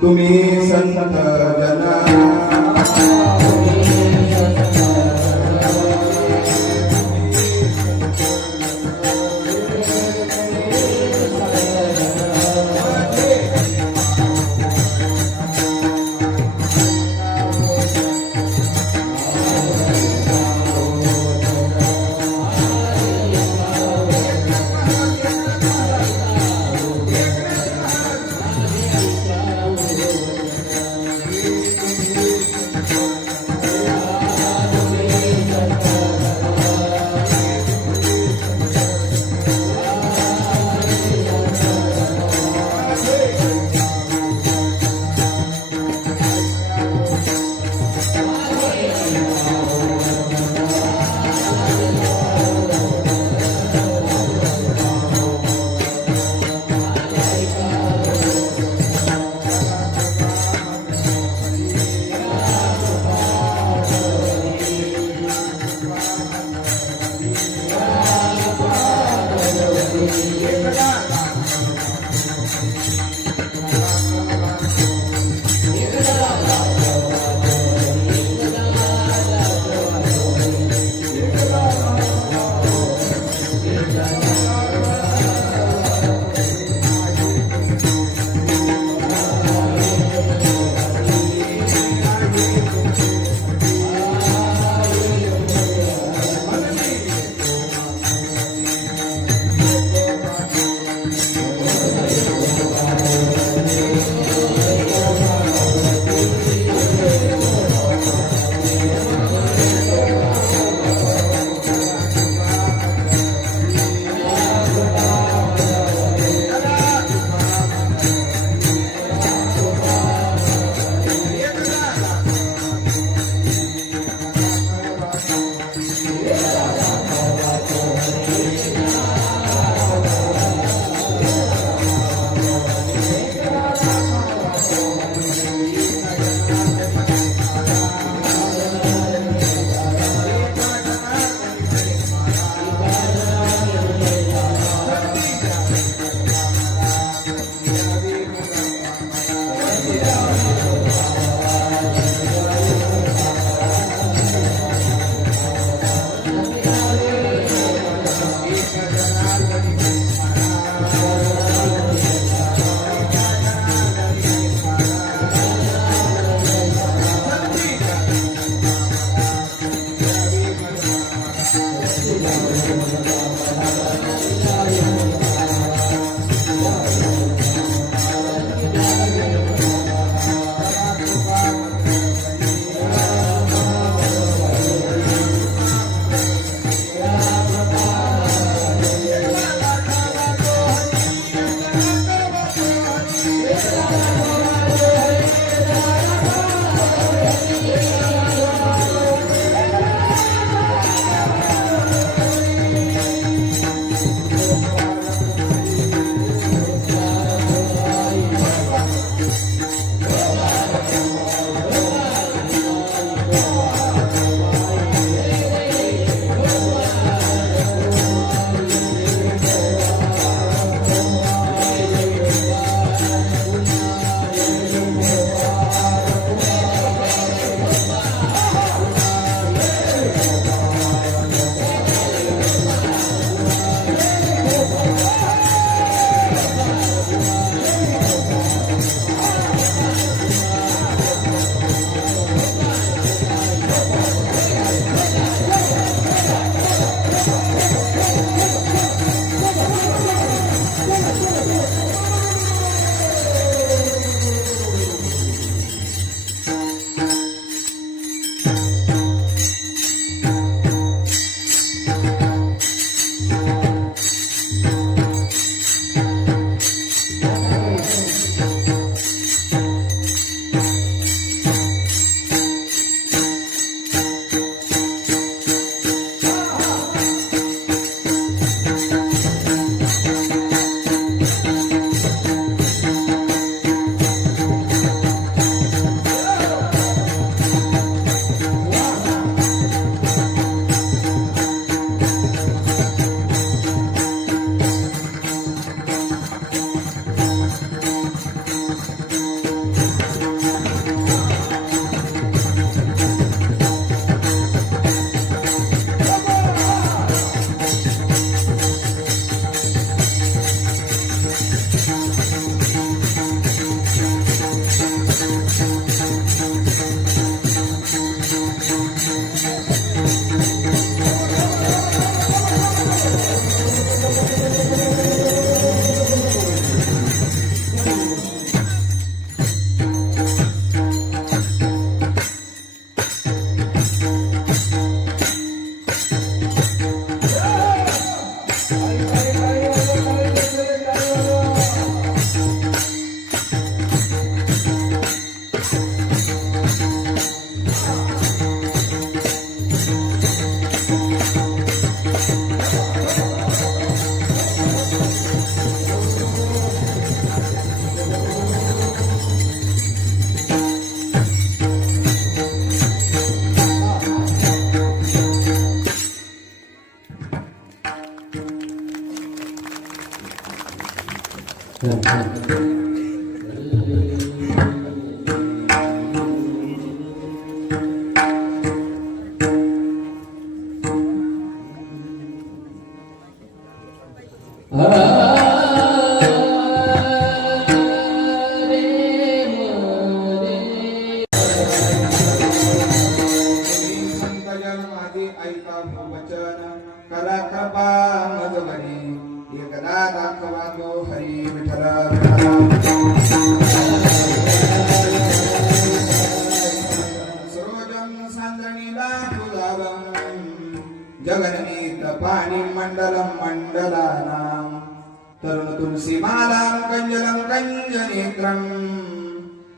तुम्ही संत जना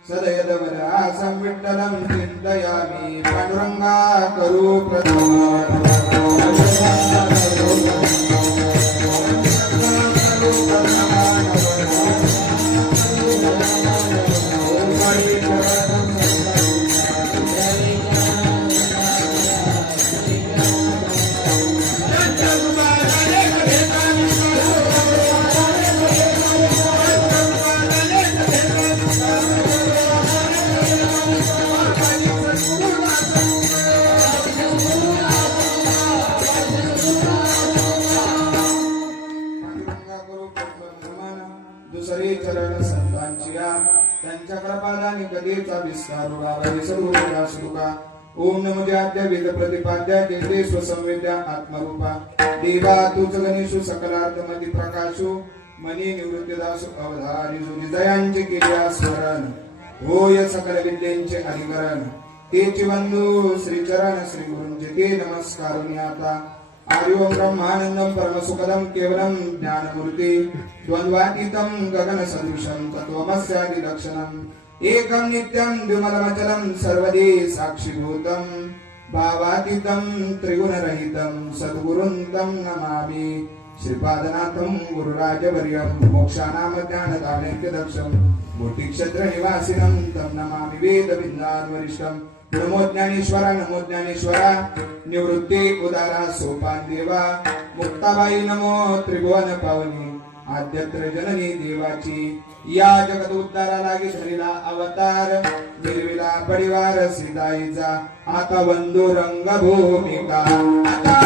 सदयदवरासं विठ्ठलं चिन्तयामि पांडुरंगा करू प्रथम दुसरे चरण संतांचिया त्यांच्या कृपादानी कधीचा विस्तार उडाला विसरू नका सुका ओम नमो आद्य वेद प्रतिपाद्य जय स्वसंवेद्या आत्मरूपा देवा तुझ गणेशु सकलार्थमती प्रकाशु मनी निवृत्तीदासु अवधारी जुनी दयांचे केल्या स्मरण होय सकल विद्यांचे अधिकरण तेची बंधू श्री चरण श्री गुरूंचे ते नमस्कारुनी आता आर्यों ब्रह्मानंदं परमसुखदं केवलं ज्ञानमूर्ति द्वन्द्वातीतं गगनसदृशं तत्त्वमस्यादिलक्षणम् एकं नित्यं द्विमलमचलं सर्वदे साक्षिभूतं भावातीतं त्रिगुणरहितं सद्गुरुं तं नमामि श्रीपादनाथं गुरुराजवर्यं मोक्षानाम ज्ञानदानैक्यदक्षं मूर्तिक्षेत्रनिवासिनं तं नमामि वेदविद्वान्वरिष्ठं नमो ज्ञानेश्वरा निवृत्ती उदारा सोपान देवा मुक्ताबाई नमो त्रिभुवन पावनी आद्यत्र जननी देवाची या जगत उद्धारा लागी धरिला अवतार निर्विला परिवार सीताईचा आता बंधू रंगभूमिका आता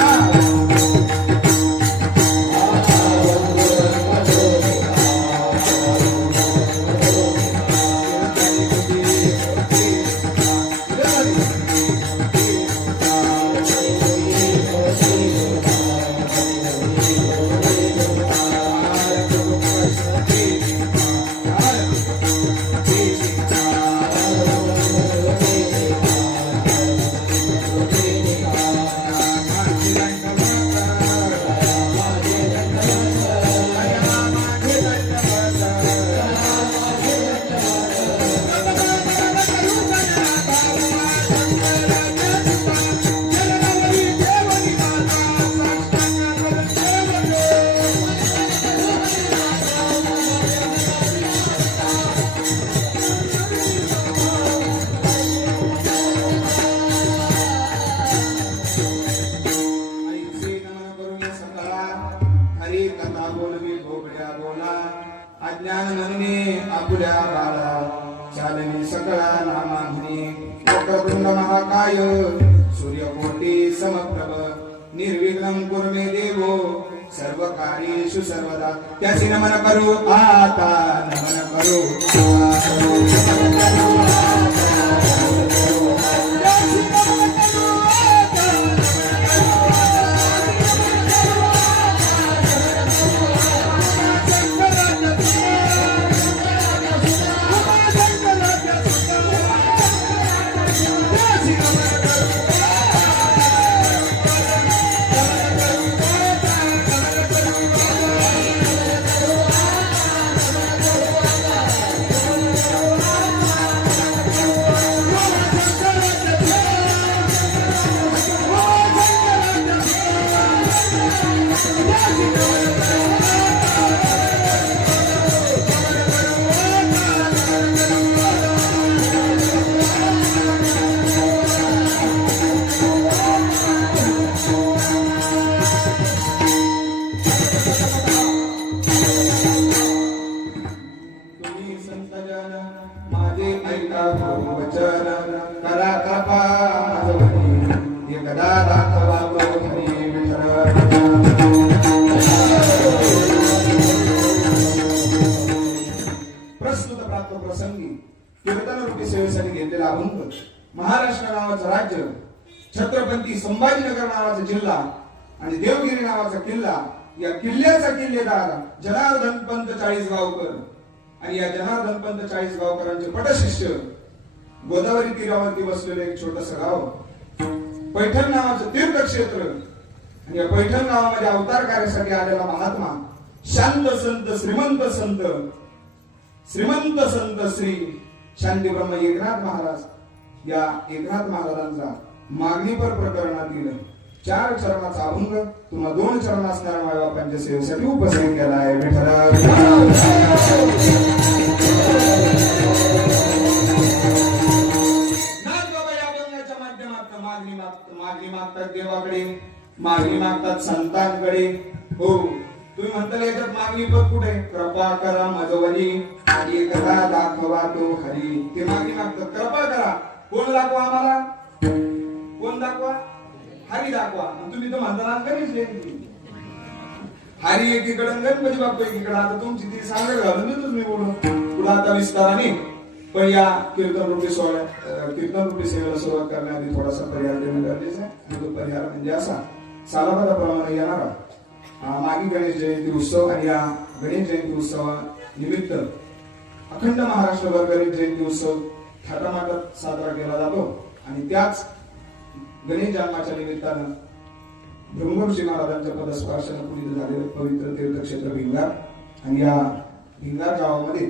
अज्ञान म्हणणे आपुल्या बाळा चालनी सकळा नामांनी वक्रतुंड महाकाय सूर्यकोटी समप्रभ निर्विघ्नं कुरु मे देवो सर्व कार्येषु सर्वदा त्यासी नमन करू आता नमन करू महाराष्ट्र नावाचं राज्य, छत्रपती संभाजीनगर नावाचा जिल्हा आणि देवगिरी नावाचा किल्ला, या किल्ल्याचा किल्लेदार जनार्दन पंत चाळीसगावकर आणि या जनार्दन पंत चाळीसगावकरांचे पटशिष्य गोदावरी तीरावरती बसलेले एक छोटस गाव पैठण नावाचं तीर्थक्षेत्र आणि या पैठण गावामध्ये अवतार कार्यासाठी आलेला महात्मा शांत संत श्रीमंत संत श्रीमंत संत श्री शांतीब्रह्म एकनाथ महाराज या एकनाथ महाराजांचा मागणीपर प्रकरणातील 4 चरणाचा अभंग तुम्हा 2 चरण असणाऱ्या मायबापांच्या सेवेसाठी उपस्थित केला आहे. मागणी मागतात देवाकडे, मागणी मागतात संतांकडे. हो, तुम्ही म्हणताल याच्यात मागणी पण कुठे? कृपा करा मजवरी आणि एकदा दाखवा तो हरी. ते मागणी मागतात, कृपा करा. कोण दाखवा आम्हाला? कोण दाखवा? हरी दाखवा. तुम्ही तर म्हणता गणेश जयंती, हरी एकीकडे गणपती बाप्पा एकीकडे. आता तुमची ती सांगत घालून देतो मी बोलून पुढे आता विस्ताराने. पण या कीर्तन रूपी सेवेला सुरुवात करण्याआधी थोडासा परिहार देणं गरजेचं आहे. आणि तो परिहार म्हणजे असा, सालाबादाप्रमाणे येणारा मागी गणेश जयंती उत्सव आणि या गणेश जयंती उत्सवानिमित्त अखंड महाराष्ट्रभर गणेश जयंती उत्सव थाटामाटात साजरा केला जातो. आणि त्याच गणेश जन्माच्या निमित्तानं ब्रह्मर्षी महाराजांच्या पदस्पर्शाने पुनीत झालेले पवित्र तीर्थक्षेत्र भिंगार आणि या भिंगार गावामध्ये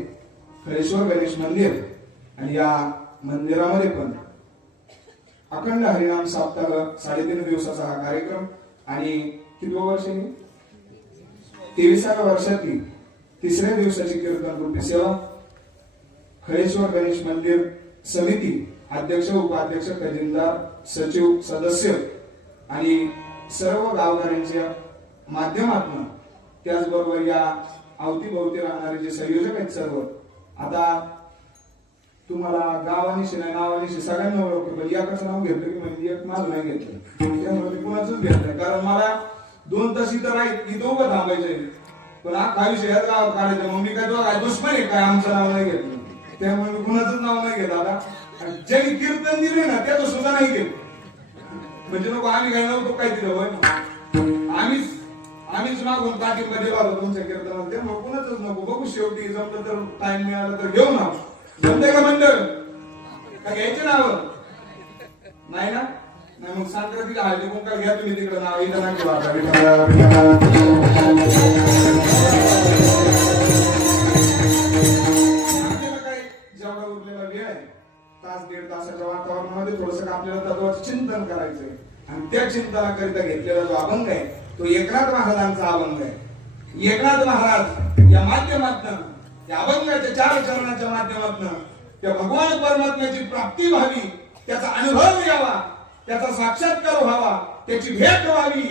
खरेश्वर गणेश मंदिर आणि या मंदिरामध्ये पण अखंड हरिनाम सप्ताह 3.5 दिवसाचा हा कार्यक्रम. आणि कितव्या वर्षी? 23व्या वर्षातली 3ऱ्या दिवसाची कीर्तन रूपी सेवा. खरेश्वर गणेश मंदिर समिती अध्यक्ष, उपाध्यक्ष, खजिनदार, सचिव, सदस्य आणि सर्व गावकऱ्यांच्या माध्यमातून, त्याचबरोबर या अवतीभोवती राहणारे जे संयोजक आहेत सर्व. आता तुम्हाला गावानिशी नाही नावानिशी सगळ्यांना ओळखतो, पण याचं नाव घेतलं की म्हणजे एक माझं नाही घेतलं, त्यामुळे कुणाचंच घेतलंय. कारण मला 2 तास इथं राहील, इथं उभं थांबायचंय. पण हा विषय याच गावात काढायचं. मग मी काय दुश्मन आहे काय? आमचं नाव नाही घेतलं, त्यामुळे मी कुणाचंच नाव नाही घेत. आता ज्यांनी कीर्तन दिले ना त्याचं सुद्धा नाही केलं. म्हणजे नको आम्ही काय नव्हतो काय दिलं होय ना, आम्हीच मागून पाठिंबा दिला होता तुमच्या कीर्तनात. त्यामुळे कुणाचंच नको. बघू शेवटी जमलं तर टाइम मिळाला तर घेऊ ना. जमते का मंडळ? का घ्यायचे नाव नाही ना? नाही मग संक्रांतीला हळदी कुंका घ्या तुम्ही तिकडे नाव इथं नाही घेऊ. जेवढा उरलेला वेळ आहे, 1-1.5 तासाच्या वातावरणामध्ये थोडस आपल्याला तत्वाचं चिंतन करायचंय. आणि त्या चिंतनाकरिता घेतलेला जो अभंग आहे तो एकनाथ महाराजांचा अभंग आहे. एकनाथ महाराज या माध्यमातून, या अभंगाच्या 4 चरणाच्या माध्यमातून त्या भगवान परमात्म्याची प्राप्ती व्हावी, त्याचा अनुभव यावा, त्याचा साक्षात्कार व्हावा, त्याची भेट व्हावी,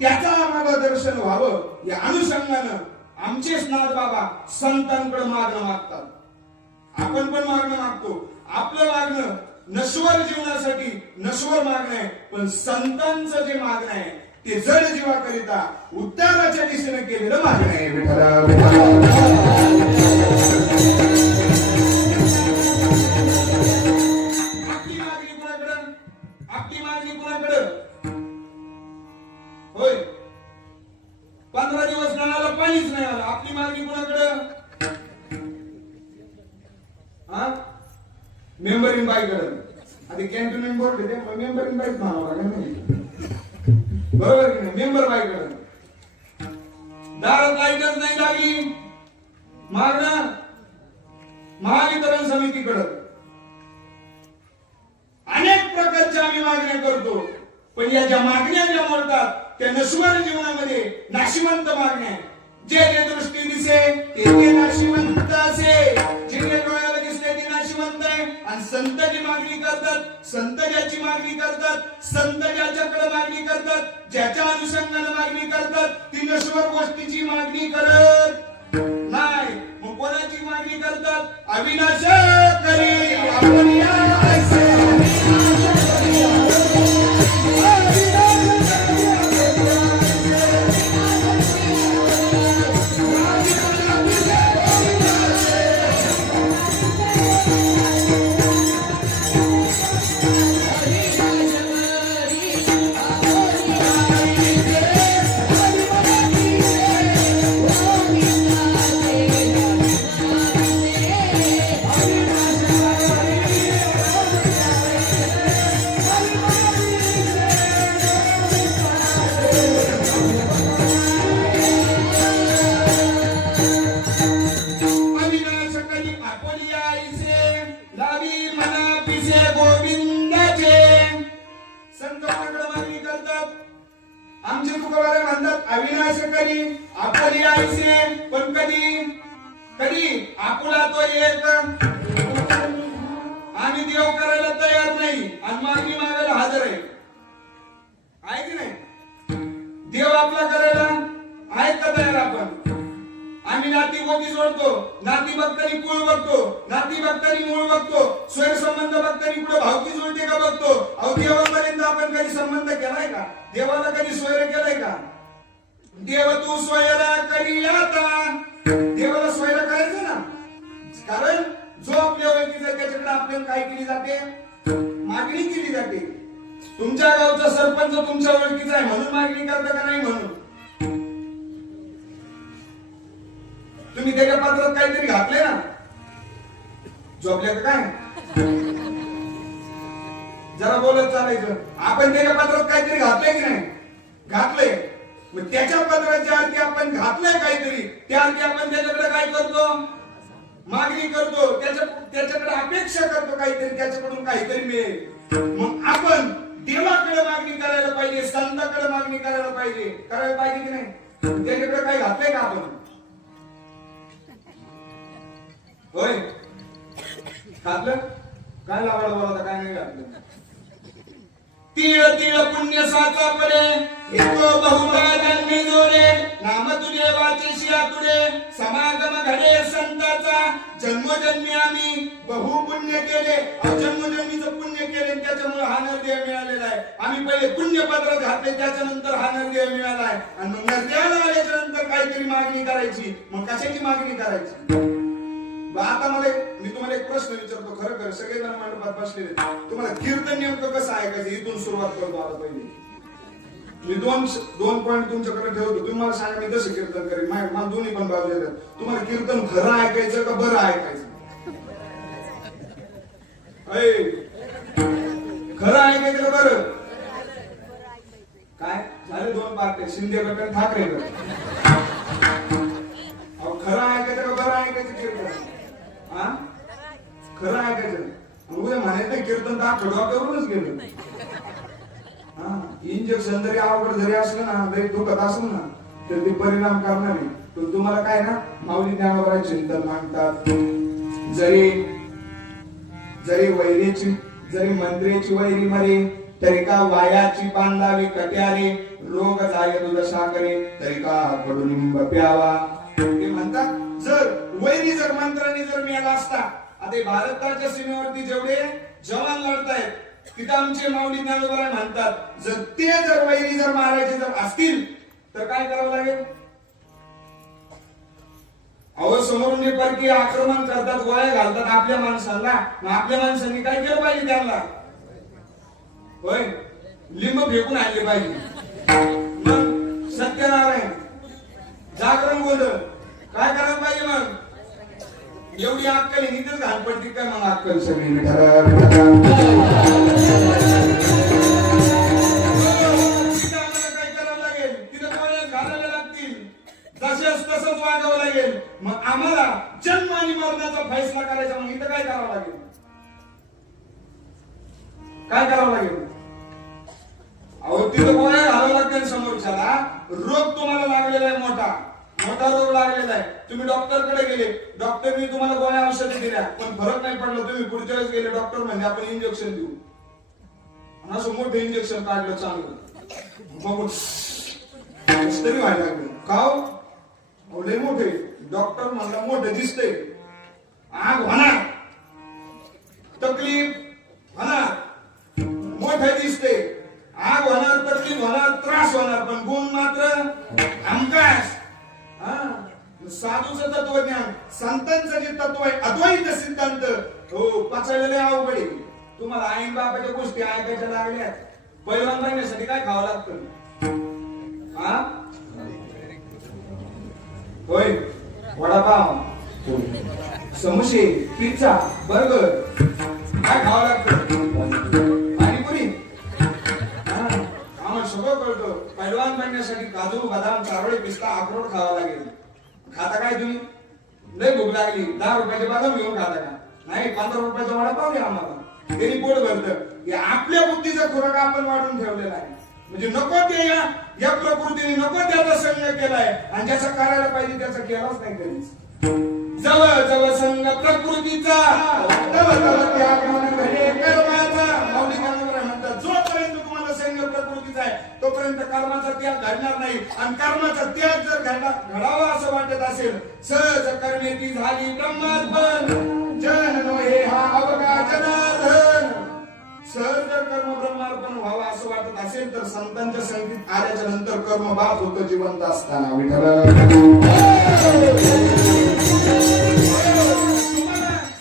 त्याचा आम्हाला दर्शन व्हावं, या अनुषंगानं आमचे नाथ बाबा संतांकडे मागणं मागतात. आपण पण मागणं मागतो. आपलं मागणं नश्वर जीवनासाठी नश्वर मागणं आहे, पण संतांचं जे मागणं आहे ते जड जीवाकरिता उद्धाराच्या दिशेने केलेलं मागणं आहे. आपली मागणी कुणाकडं? आपली मागणी कुणाकडं? होय, 15 दिवस नळाला पाणीच नाही आलं. आपली मागणी कुणाकडं? मेंबर इन बाईकडे. आधी कॅन्टोन्मेंट बोर्ड देते, मेंबर इन बाईक म्हणावं लागेल, बरोबर की नाही? मेंबर बाईकडे. दारात लाईटच नाही लागली, मागणं महावितरण समितीकडे. अनेक प्रकारच्या आम्ही मागण्या करतो, पण या ज्या मागण्या ज्या मोडतात त्या नश्वर जीवनामध्ये नाशिवंत मागण्या. जे जे दृष्टी दिसे ते नाशिवंत असे, जे डोळ्याला दिसले ते नाशिवंत आहे. आणि संत जी मागणी करतात, संत ज्याची मागणी करतात, संत ज्याच्याकडे मागणी करतात, ज्याच्या अनुषंगाने मागणी करतात, ती नश्वर गोष्टीची मागणी करत नाही. मग कोणाची मागणी करतात? अविनाश करी आपण लावी मना पिसे गोविंदाचे. संत कोणाकडे मागणी करतात? आमचे तुकोबारे म्हणतात अविनाश करी आपली आईसे, पण कधी कधी आपुला तो एक. आम्ही देव करायला तयार नाही आणि मागणी मागायला हजर आहे की नाही? देव आपला करायला आहेत का तयार आपण? आम्ही नाती गोती जोडतो, नाती बघतानी कुळ बघतो, नाती बघतानी मूळ बघतो, स्वैर संबंध बघतानी कुठे भावकी जुळते का बघतो. अहो देवापर्यंत आपण कधी संबंध केलाय का? देवाला कधी स्वैर केलाय का? देव तू स्वैरा करी आता. देवाला स्वैर करायचं ना, कारण जो आपल्या ओळखीचा आहे त्याच्याकडे आपल्याला काय केली जाते? मागणी केली जाते. तुमच्या गावचा सरपंच तुमच्या ओळखीचा आहे म्हणून मागणी करता का नाही म्हणून? तुम्ही त्याच्या पात्रात काहीतरी घातले ना, झोपले का काय? जरा बोलत चालायचं. आपण त्याच्या पात्रात काहीतरी घातलंय की नाही? घातलंय. मग त्याच्या पत्राच्या अर्थी आपण घातलंय काहीतरी, त्या अर्थी आपण त्याच्याकडे काय करतो? मागणी करतो. त्याच्याकडे अपेक्षा करतो काहीतरी, त्याच्याकडून काहीतरी मिळेल. मग आपण देवाकडे मागणी करायला पाहिजे, संतांकडे मागणी करायला पाहिजे. करायला पाहिजे की नाही? त्याच्याकडे काय घातलंय का आपण? होय, घातलं? काय लावायला बोलता, काय नाही घातलं? तीळ तीळ पुण्य साचा पडे, येतो बहुता जन्मी जोडे. नाम तुझे वाचेशी आतुडे, समागम घडे संताचा. जन्मोजन्मी आम्ही बहु पुण्य केले. जन्मोजन्मीचं पुण्य केले, त्याच्यामुळे हा नरदेह मिळालेला आहे. आम्ही पहिले पुण्यपत्र घातले, त्याच्यानंतर हा नरदेह मिळाला आहे. आणि मग नरदेहाला आल्याच्या नंतर काहीतरी मागणी करायची. मग कशाची मागणी करायची? आता मी तुम्हाला एक प्रश्न विचारतो, खरं खरं सगळेजण मंडपात बसलेले, तुम्हाला कीर्तन नेमकं कसं ऐकायचं इथून सुरुवात करतो. आता पहिले मी दोन पॉईंट तुमच्याकडे ठेवतो, तुम्ही मला सांगा मी तसं कीर्तन करेन. मला दोन्ही पण बाजू येतात. तुम्हाला कीर्तन खरं ऐकायचं का बरं ऐकायचं? खरं ऐकायचं का बरं? काय झाले? दोन पार्टे, शिंदे गट आणि ठाकरे गट. खरं ऐकायचं का बरं ऐकायचं कीर्तन? खरं ऐकायचं. उद्या म्हणायचं कीर्तन तर आपलं डॉक्टरवरूनच गेलं. इंजेक्शन जरी अवघड जरी असलं ना, जरी दुखत असलं ना, तर ते परिणाम करणार नाही. पण तुम्हाला काय ना, माऊली ज्ञानोबा चिंतन मागतात. जरी वैरीची, जरी मंत्रेची वैरी मरे, तरी का वायाची बांधावी कट्यारे. रोग जाय दूध साखरे, तरी का कडुलिंब प्यावा. ते म्हणतात जर वैरी जर मंत्रांनी जर मिळाला असता, आता भारताच्या सीमेवरती जेवढे जवान लढतायत तिथं आमचे माऊली ज्ञानोबा म्हणतात, जर ते जर वैरी जर मारायचे जर असतील तर काय करावं लागेल? अहो समोरून जे परकीय आक्रमण करतात, गोळ्या घालतात आपल्या माणसांना, मग आपल्या माणसांनी काय केलं पाहिजे? त्यांना होय लिंब फेकून आणले पाहिजे. मग सत्यनारायण जागरण गोंधळ काय करायला पाहिजे? मग एवढी अक्कल इथेच घाल पडते काय? मग अक्कल सगळी काय करावं लागेल? तिथे गोळ्या घालायला लागतील, तसंच तसंच वागावं लागेल. मग आम्हाला जन्म आणि मरणाचा फैसला करायचा, मग इथं काय करावं लागेल? काय करावं लागेल? अहो तिथं गोळ्या घालावं लागतील समोरच्याला. रोग तुम्हाला लागलेला आहे, मोठा रोग लागलेला आहे. तुम्ही डॉक्टरकडे गेले, डॉक्टरनी तुम्हाला गोळ्या औषधी दिल्या, पण फरक नाही पडला. तुम्ही पुढच्या वेळेस गेले, डॉक्टर म्हणजे आपण इंजेक्शन देऊ. असं मोठं इंजेक्शन काढलं चांगलं, बघून तरी व्हायला लागलं. का लय मोठे डॉक्टर म्हणला, मोठं दिसतंय, आग होणार, तकलीफ होणार, मोठं दिसते, आग होणार, तकलीफ होणार, त्रास होणार, पण गुण मात्र हमखास. साधूचं तत्वज्ञान, संतांचं जे तत्व आहे अद्वैत सिद्धांत, हो पचायला अवघड आहे. तुम्हाला आईन बापाच्या गोष्टी ऐकायच्या लागल्यात. पैलवान राहण्यासाठी काय खावं लागतं? होय वडापाव, समोसे, पिझ्झा, बर्गर, काय खावं लागतं? पाणीपुरी. आम्हाला सगळं कळतं. पैलवान बनण्यासाठी काजू, बदाम, चारोळे, पिस्ता, अक्रोड खावा लागेल. खाता काय तुम्ही? लय भूक लागली, 10 रुपयाचे बदाम घेऊन खाता का? नाही 15 रुपयाचा वडापाव द्या आम्हाला, त्यांनी पोट भरतं. आपल्या बुद्धीचा खुराक आपण वाढून ठेवलेला आहे. म्हणजे नको ते या प्रकृतीने नको त्याचा संग केलाय, आणि ज्याचा करायला पाहिजे त्याचा केलाच नाही कधीच. जवळ जवळ संग प्रकृतीचा, तव तव त्याग मन घडे कर्माचा. माऊली ज्ञानेश्वर म्हणतात, जोपर्यंत तुम्हाला संग प्रकृतीचा आहे तोपर्यंत कर्माचा त्याग घडणार नाही. आणि कर्माचा त्याग जर घडावा असं वाटत असेल, सहज कर्मेची झाली ब्रह्मार्पण. जन नव्हे हा अवघा जनार्दन. सहज जर कर्म ब्रह्मार्पण व्हावं असं वाटत असेल तर संतांच्या संगीत आल्याच्या नंतर कर्म बाप होतं जिवंत असताना. विठ्ठल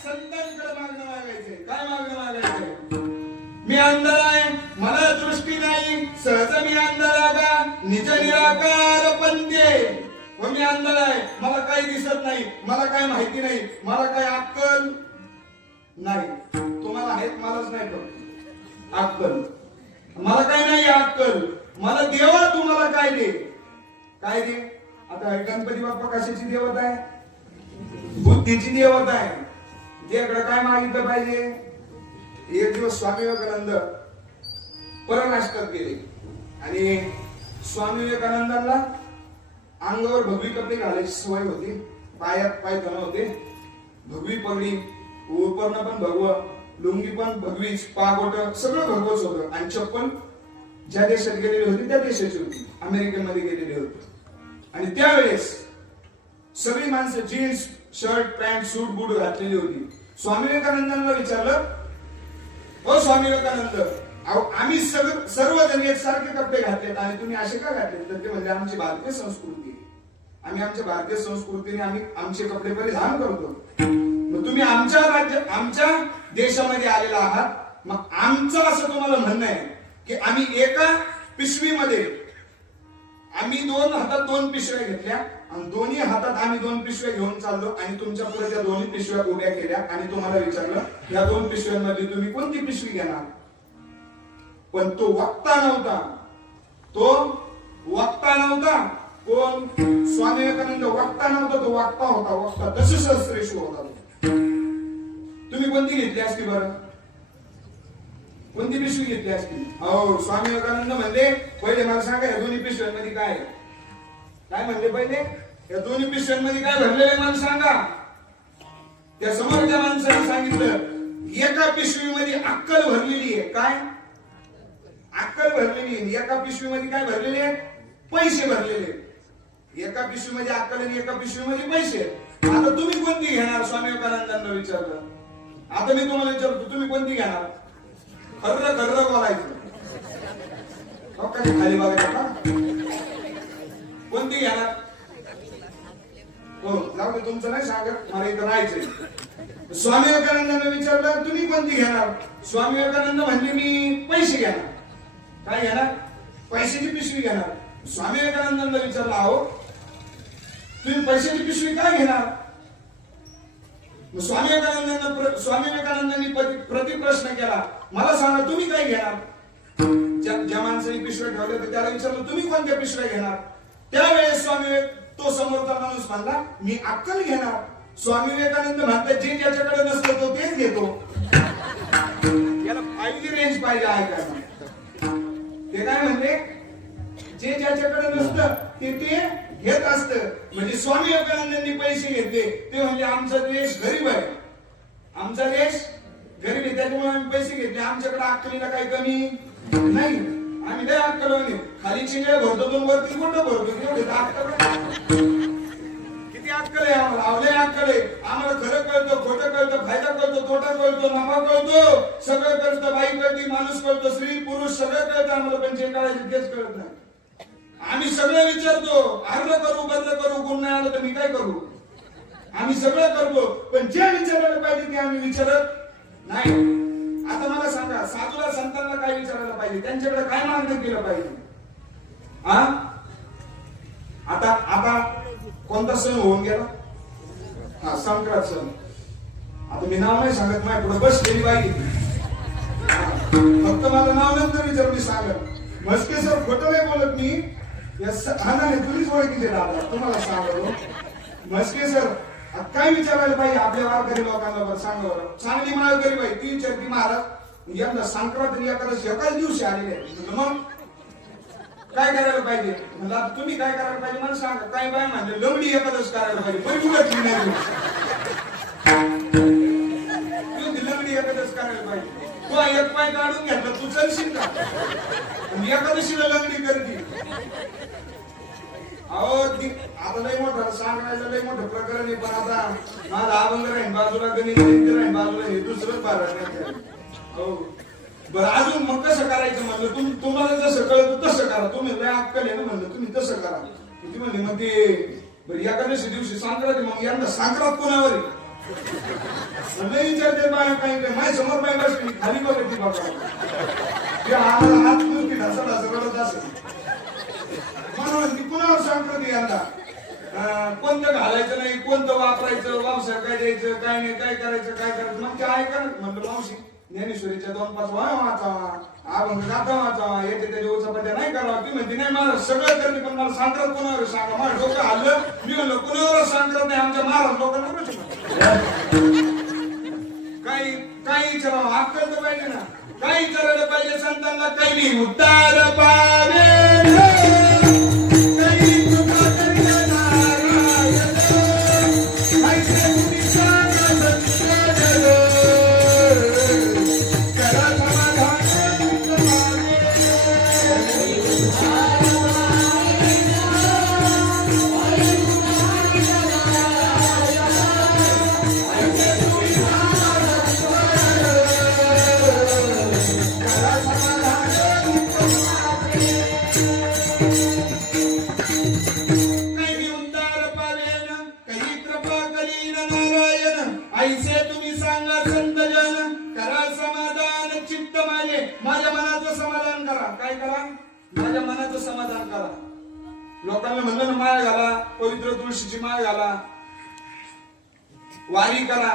संतांकडे मागणं मागायचंय. काय मागणं मागायचंय? मी अंधार आहे, मला दृष्टी नाही, सहज मी अंधार का निज निराकार पंथे. व मी अंधार आहे, मला काही दिसत नाही, मला काही माहिती नाही, मला काही अक्कल नाही. तुम्हाला आहेत, मलाच नाही अक्कल. मला काय नाही अक्कल. मला देवा तुम्हाला काय दे, काय दे. आता गणपती बाप्पा कशाची देवता आहे? बुद्धीची देवता आहे. देवाकडे काय मागितलं पाहिजे? एक दिवस स्वामी विवेकानंद परराष्ट्रात गेले आणि स्वामी विवेकानंदांना अंगावर भगवी कपडे घालायची सवय होती, पायात पायथन होते, भगवी पगडी, उपरणं पण भगव, लुंगी पण भगवीच, पागोट सगळं भगवच होतं. आणि चप्पल ज्या देशात गेलेली होती त्या देशाची होती, अमेरिकन मध्ये गेलेली होती. आणि त्यावेळेस सगळी माणसं जीन्स शर्ट पॅन्ट सूट बूट घातलेली होती. स्वामी विवेकानंदांना विचारलं, ओ स्वामी विवेकानंद, आम्ही सर्वजण एकसारखे कपडे घातलेत आणि तुम्ही असे का घातले? तर ते म्हणजे आमची भारतीय संस्कृती, आम्ही आमच्या भारतीय संस्कृतीने आम्ही आमचे कपडे परिधान करतो. मग तुम्ही आमच्या देशामध्ये आलेला आहात, मग आमचं असं तुम्हाला म्हणणं आहे की आम्ही एका पिशवीमध्ये आम्ही 2 हातात 2 पिशव्या घेतल्या आणि दोन्ही हातात आम्ही 2 पिशव्या घेऊन चाललो आणि तुमच्या पुढे त्या दोन्ही पिशव्या उभ्या केल्या आणि तुम्हाला विचारलं या 2 पिशव्यांमध्ये तुम्ही कोणती पिशवी घेणार? पण तो वक्ता नव्हता, तो वक्ता नव्हता. कोण? स्वामी विवेकानंद वक्ता नव्हता, तो वक्ता होता. वक्ता दशसहस्रेषु होता. तुम्ही कोणती घेतली असती बरं? कोणती पिशवी घेतली असती? हो, स्वामी विवेकानंद म्हणले, पहिले मला सांगा या दोन्ही पिशव्यांमध्ये काय? काय म्हणले पहिले? या दोन्ही पिशव्यांमध्ये काय भरलेले मला सांगा. त्या समोरच्या माणसाने सांगितलं, एका पिशवीमध्ये अक्कल भरलेली आहे. काय? अक्कल भरलेली आहे. एका पिशवीमध्ये काय भरलेले आहे? पैसे भरलेले. एका पिशवीमध्ये अक्कल आणि एका पिशवीमध्ये पैसे. आता तुम्ही कोणती घेणार? स्वामी विवेकानंदांना विचारलं. आता मी तुम्हाला विचारतो, तुम्ही कोणती घेणार? खर्र खर्र बोलायचं, खाली बघायचं. कोणती घेणार? हो, जाऊ दे, तुमचं नाही सांगत, मला इथं राहायचंय. स्वामी विवेकानंदांना विचारलं, तुम्ही कोणती घेणार? स्वामी विवेकानंद म्हणले, मी पैसे घेणार. काय घेणार? पैशाची पिशवी घेणार. स्वामी विवेकानंदांना विचारलं, अहो तुम्ही पैशाची पिशवी काय घेणार? स्वामी विवेकानंदांनी प्रतिप्रश्न केला, मला सांगा तुम्ही काय घेणार? ज्या माणसाने पिशव्या ठेवल्या होत्या त्याला विचारलं, तुम्ही कोणत्या पिशव्या घेणार? त्यावेळेस तो समोरचा माणूस म्हणला, मी अक्कल घेणार. स्वामी विवेकानंद म्हणतात, जे ज्याच्याकडे नसतं तो तेच घेतो. याला 5G रेंज पाहिजे आहे काय? ते काय म्हणले, जे ज्याच्याकडे नसतं ते घेत असतं. म्हणजे स्वामी विवेकानंदांनी पैसे घेतले, ते म्हणजे आमचा देश गरीब आहे, आमचा देश गरीब आहे त्याच्यामुळे आम्ही पैसे घेतले. आमच्याकडे अक्कलीला काही कमी नाही, आम्ही लय अक्कलवाले. खाली चिंगळे भरतो, वरती कुठं भरतो, एवढे अक्कल. किती अक्कल आहे आम्हाला? लय अक्कल आहे आम्हाला. खरं कळतं, खोटं कळतं, फायदा कळतो, तोटा कळतो, नफा कळतो, सगळं कळतं. बाई कळती, माणूस कळतो, स्त्री पुरुष सगळं कळतं आम्हाला, पण जे कळायचं तेच कळत नाही. आम्ही सगळं विचारतो, अर्ध करू बदल करू, गुण नाही आलं तर मी काय करू? आम्ही सगळं करतो, पण जे विचारायला पाहिजे ते आम्ही विचारत नाही. आता मला सांगा, साधूला संतांना काय विचारायला पाहिजे? त्यांच्याकडे काय मागणं केलं पाहिजे? आता कोणता सण होऊन गेला? संक्रांत सण. आता मी नाव नाही सांगत, माझ्या पुढे बसलेली बाई फक्त माझं नाव नंतर विचार, मी सांगत. म्हस्के सर खोटं नाही बोलत मी. नाही तुम्हीच ओळखीचे राहता, तुम्हाला सांगतो. म्हस्के सर आता काय विचारायला पाहिजे आपल्या वारकरी लोकांना? बरं सांगा बरं. चांगली माळकरी बाई ती विचारती महाराज यंदा संक्रांत आणि एकादशी एकाच दिवशी आलेली आहे, मग काय करायला पाहिजे? म्हणजे आता तुम्ही काय करायला पाहिजे मला सांगा. काय बाय म्हणजे लंगडी एकादश करायला पाहिजे, पण उलट नाही लंगडी एकादश करायला पाहिजे. तू एक पाय काढून घेतला तू चलशील का? एकादशीला लंगडी करते. अहो ती आता लय मोठं सांगायचं लय मोठं प्रकरण आहे, पण आता माझा अभंग राहीन बाजूला, गणित राहीन बाजूला, हे दुसरंच बारा. हो बरं अजून मग कसं करायचं म्हणलं? तुम्हाला जसं कळतं तसं करा. तुम्ही लय अक्कल आहे ना म्हणलं, तुम्ही तसं करा. ती म्हणली मग ते बरं एकादशी दिवशी संक्रांत, मग यंदा संक्रांत कोणावर आहे? लय विचारते बाय काही माझ्या समोर बाय बसली खाली बघत ती बघा ते आम्हाला हात नुसती ढासा ढासा रडत असेल म्हणून ती कुणावर संक्रांती यंदा. कोणतं घालायचं नाही, कोणतं वापरायचं, वावसा काय द्यायचं, काय नाही, काय करायचं. मग ते ऐका ना म्हणलं मावशी ज्ञानेश्वरीच्या 2-5 वाचावा, अभंग गाथा वाचावा, येते त्याच्या उचापत्या नाही करावा. ती म्हणते नाही मला सगळं करते, पण मला संक्रांत कोणावर सांगा. माझं डोकं हल्लं. मी म्हणलं कुणावर संक्रांत नाही, आमच्या महाराज लोकांना काही विचारावं अक्कल तर पाहिजे ना. काही विचारायला पाहिजे संतांना. काही उत्तर पावे लोकांना म्हणलं ना माळ घाला, पवित्र तुळशीची माळ घाला, वारी करा,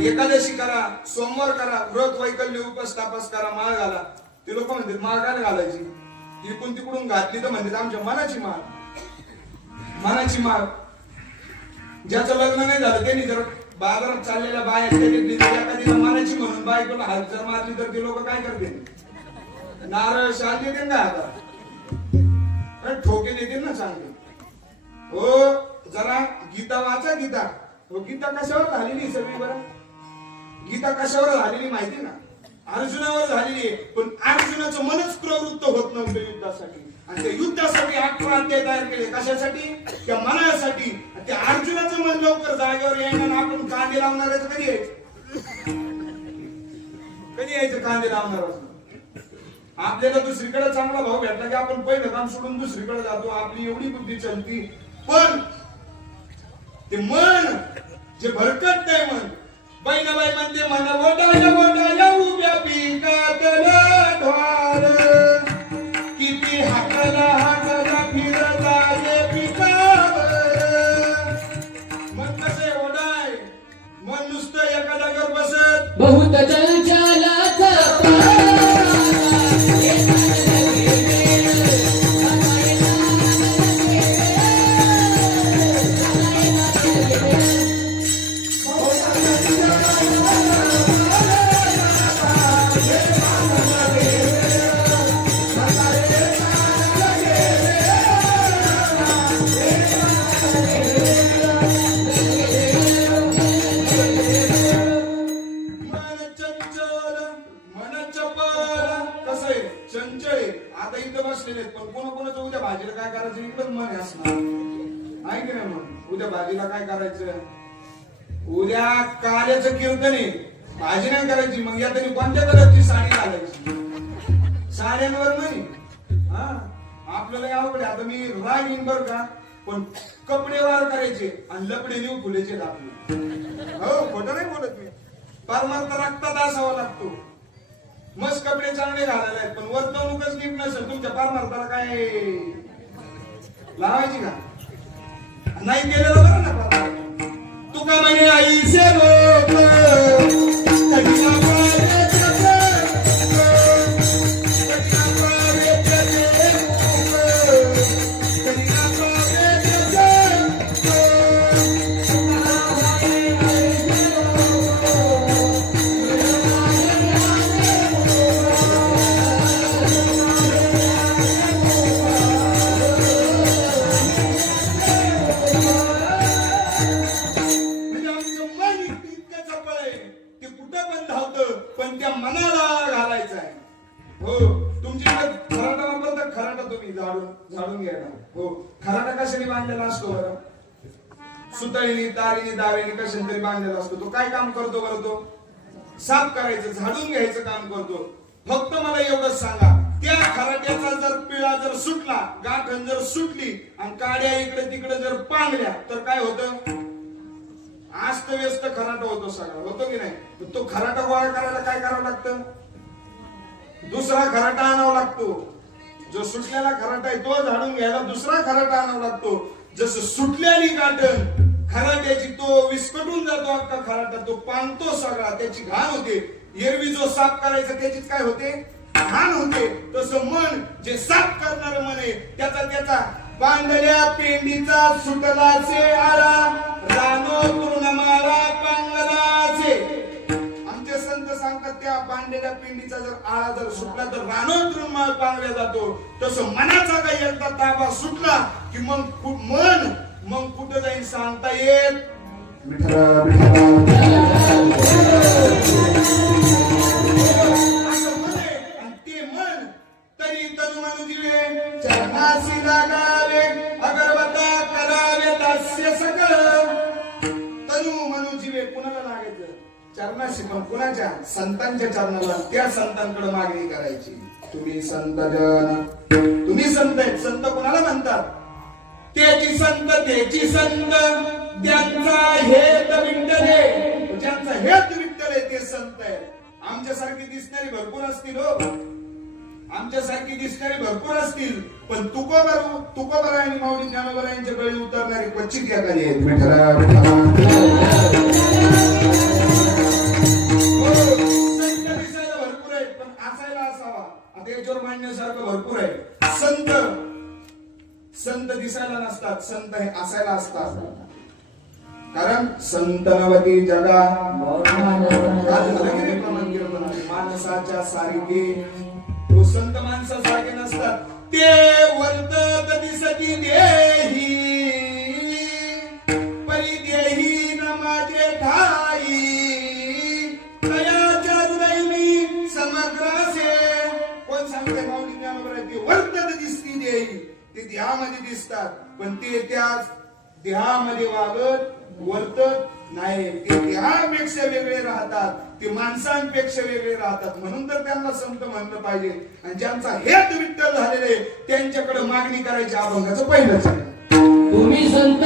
एकादशी करा, सोमवार करा, व्रत वैकल्य उपास तापास करा, माळ घाला. ते लोक म्हणतात माळ काय घालायची? इकडून तिकडून घातली तर म्हणतात आमच्या मनाची माळ. मनाची माळ. ज्याचं लग्न नाही झालं त्यांनी जर बाजारात चाललेल्या बाया एखादीला मनाची म्हणून बायकोला हात जर मारली तर ते लोक काय करते? नारळ शाल देते ना हातात, ठोके देतील ना चांगले. हो जरा गीता वाचा. गीता हो गीता कशावर झालेली सगळी? बरं गीता कशावर झालेली माहिती ना? अर्जुनावर झालेली आहे. पण अर्जुनाचं मनच प्रवृत्त होत नव्हतं युद्धासाठी, आणि त्या युद्धासाठी 18 अध्याय तयार केले. कशासाठी? त्या मनासाठी. त्या अर्जुनाचं मन लवकर जागेवर येणार. आपण कांदे लावणाऱ्याचं कधी यायचं? कधी यायचं कांदे लावणार? आपल्याला दुसरीकडे चांगला भाव भेटला की आपण पहिलं काम सोडून दुसरीकडे जातो. आपली एवढी बुद्धी चलती. पण ते मन जे भरकट नाही, मन बहिणाबाई म्हणते मन ओढाया उभ्या पिकातला ढोर, किती हाकला फिरता पिकावर. मन कसे ओढाय? मन नुसतं एका जागेवर बसत बहुत जलचाला काय करायचं? उद्या कार्याचं कीर्तन आहे, भाजी नाही करायची. मग या तरी कोणत्या कलरची साडी घालायची? साड्यांवर नाही. आपल्याला अवघड. आता मी राहीन बर का, पण कपडे वार करायचे आणि लपडे नेऊ फुलेचे आपले. हो खोटं नाही बोलत मी. परमार्थ रक्तात असावा लागतो. मस्त कपडे चांगले घालायला आहेत, पण वर्तवणूकच नीट नसेल तुमच्या परमार्थाला काय लावायची का? नाही केलेलं बरं ना. तुका म्हणे आईचे लोक सुतळीने तारीने दावेने कशाने तरी बांधलेला असतो. तो काय काम करतो बरं? तो साफ करायचं, झाडून घ्यायचं काम करतो. फक्त मला एवढंच सांगा, त्या खराट्याचा जर पिळा जर सुटला, गाठण जर सुटली आणि काड्या इकडे तिकडे जर पांगल्या तर काय होतं? आस्त व्यस्त खराटा होतो सगळा, होतो की नाही? तो खराटा गोळा करायला काय करावं लागतं? दुसरा खराटा आणावा लागतो. जो सुटलेला खराटा आहे तो झाडून घ्यायला दुसरा खराटा आणावा लागतो. जसं सुटलेली गाठण खराट्याची तो विस्कटून जातो अख्खा खराटा, तो पांगतो सगळा, त्याची घाण होते. एरवी जो साफ करायचा त्याचीच काय होते? घाण होते. तसं मन जे साफ करणार मन आहे त्याचा बांधल्या पेंडीचा सुटलाचे आळा, रानो तृणमाला पांगलाचे. आमचे संत सांगतात त्या बांधलेल्या पेंडीचा जर आळा जर सुटला तर रानो तृणमाळ पांगल्या जातो. तसं मनाचा काही एकदा ताबा सुटला की मग कुठं जाईल सांगता येत. ते मन तरी तनु मनुजीवे चरणासी लागावे, अगरबत्ता करावे दास्य सकळ. तनु मनुजीवे कुणाला लागायचं? चरणाशी. पण कुणाच्या? संतांच्या चरणाला. त्या संतांकडे मागणी करायची. तुम्ही संत जन, तुम्ही संत आहेत. संत कुणाला म्हणतात? त्याची संत त्यांचा हेत विठ्ठले. ज्यांचा हेत विठ्ठले ते संत आहेत. आमच्यासारखी दिसणारी भरपूर असतील हो, आमच्यासारखी दिसणारी भरपूर असतील, पण तुकोबरा आणि माऊली ज्ञानोबा यांच्या गळी उतरणारी क्वचित एखादी आहेत. संत दिसायला भरपूर आहेत पण असायला असावा. आता याच्यावर मांडण्यासारखं भरपूर आहे. संत दिसायला नसतात, संत हे असायला असतात. कारण संत नवती जगा माणसाच्या सारखे. तो संत माणसासारखे नसतात. ते वर्तत दिसती देही, परी देही न माझे ठाई, तयाच्या हृदयी समग्रासे. कोण सांगते? माऊली ज्ञानोबा. ते वर्तत दिसती देही, ते देहामध्ये दिसतात पण ते त्याच देहामध्ये वागत वर्तत नाही. ते देहापेक्षा वेगळे राहतात, ते माणसांपेक्षा वेगळे राहतात. म्हणून तर त्यांना संत म्हणलं पाहिजे. आणि ज्यांचा हेत विठ्ठल झालेले त्यांच्याकडे मागणी करायची अभंगाचं पहिलंच आहे. तुम्ही संत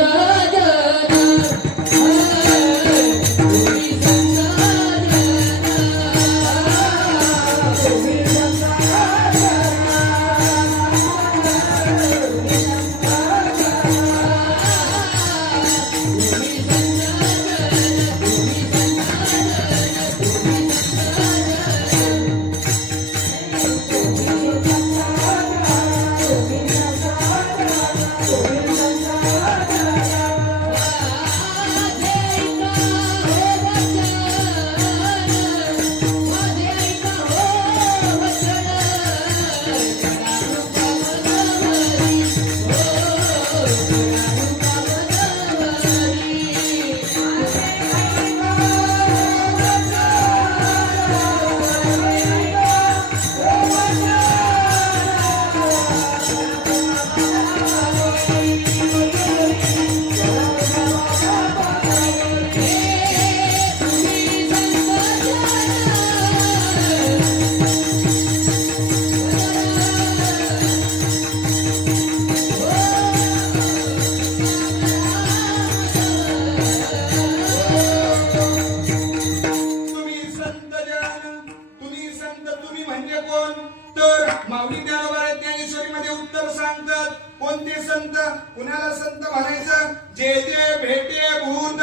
कुणाला संत म्हणायचं? जे जे भेटे भूत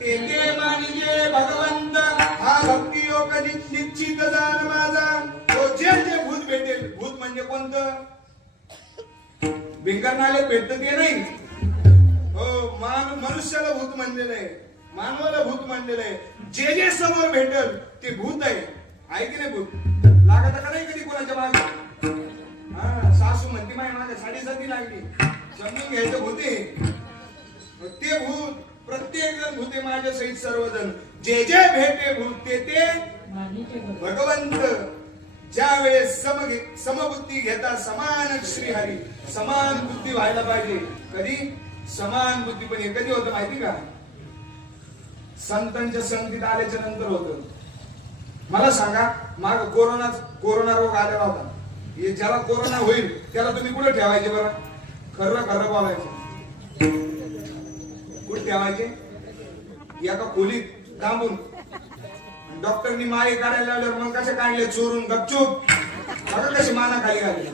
ते ते मानिजे भगवंत. हा भक्ती योग निश्चित जाण माझा. तो जे जे भूत भेटेल. भूत म्हणजे कोणतं? भिंगरनाले भेटत ते नाही हो. मनुष्याला भूत म्हणलेलं आहे, मानवाला भूत म्हणलेलं आहे. जे जे समोर भेटेल ते भूत आहे की नाही? भूत लागत का नाही कधी कोणाच्या मागे? सासू म्हणते माझ्या साडेसाती लागली, समजून घ्यायचं भूते. ते भूत प्रत्येक जण भूते माझ्या सहित सर्वजण. जे जे भेटे भूत ते ते भगवंत. ज्या वेळेस समबुद्धी घेता समान श्रीहरी. समान बुद्धी व्हायला पाहिजे. कधी? समान बुद्धी. पण हे कधी होतं माहिती का? संतांच्या संगतीत आल्याच्या नंतर होतं. मला सांगा, माग कोरोना रोग आलेला होता. हे ज्याला कोरोना होईल त्याला तुम्ही कुठे ठेवायचे बरं? खरं खरं बोलायचं. कुठे ठेवायचे? एका खोलीत डांबून. डॉक्टरनी मागे काढायला लावल्यावर मग कसे काढले? चोरून गपचूप. बघा कशी माना खाली घाली.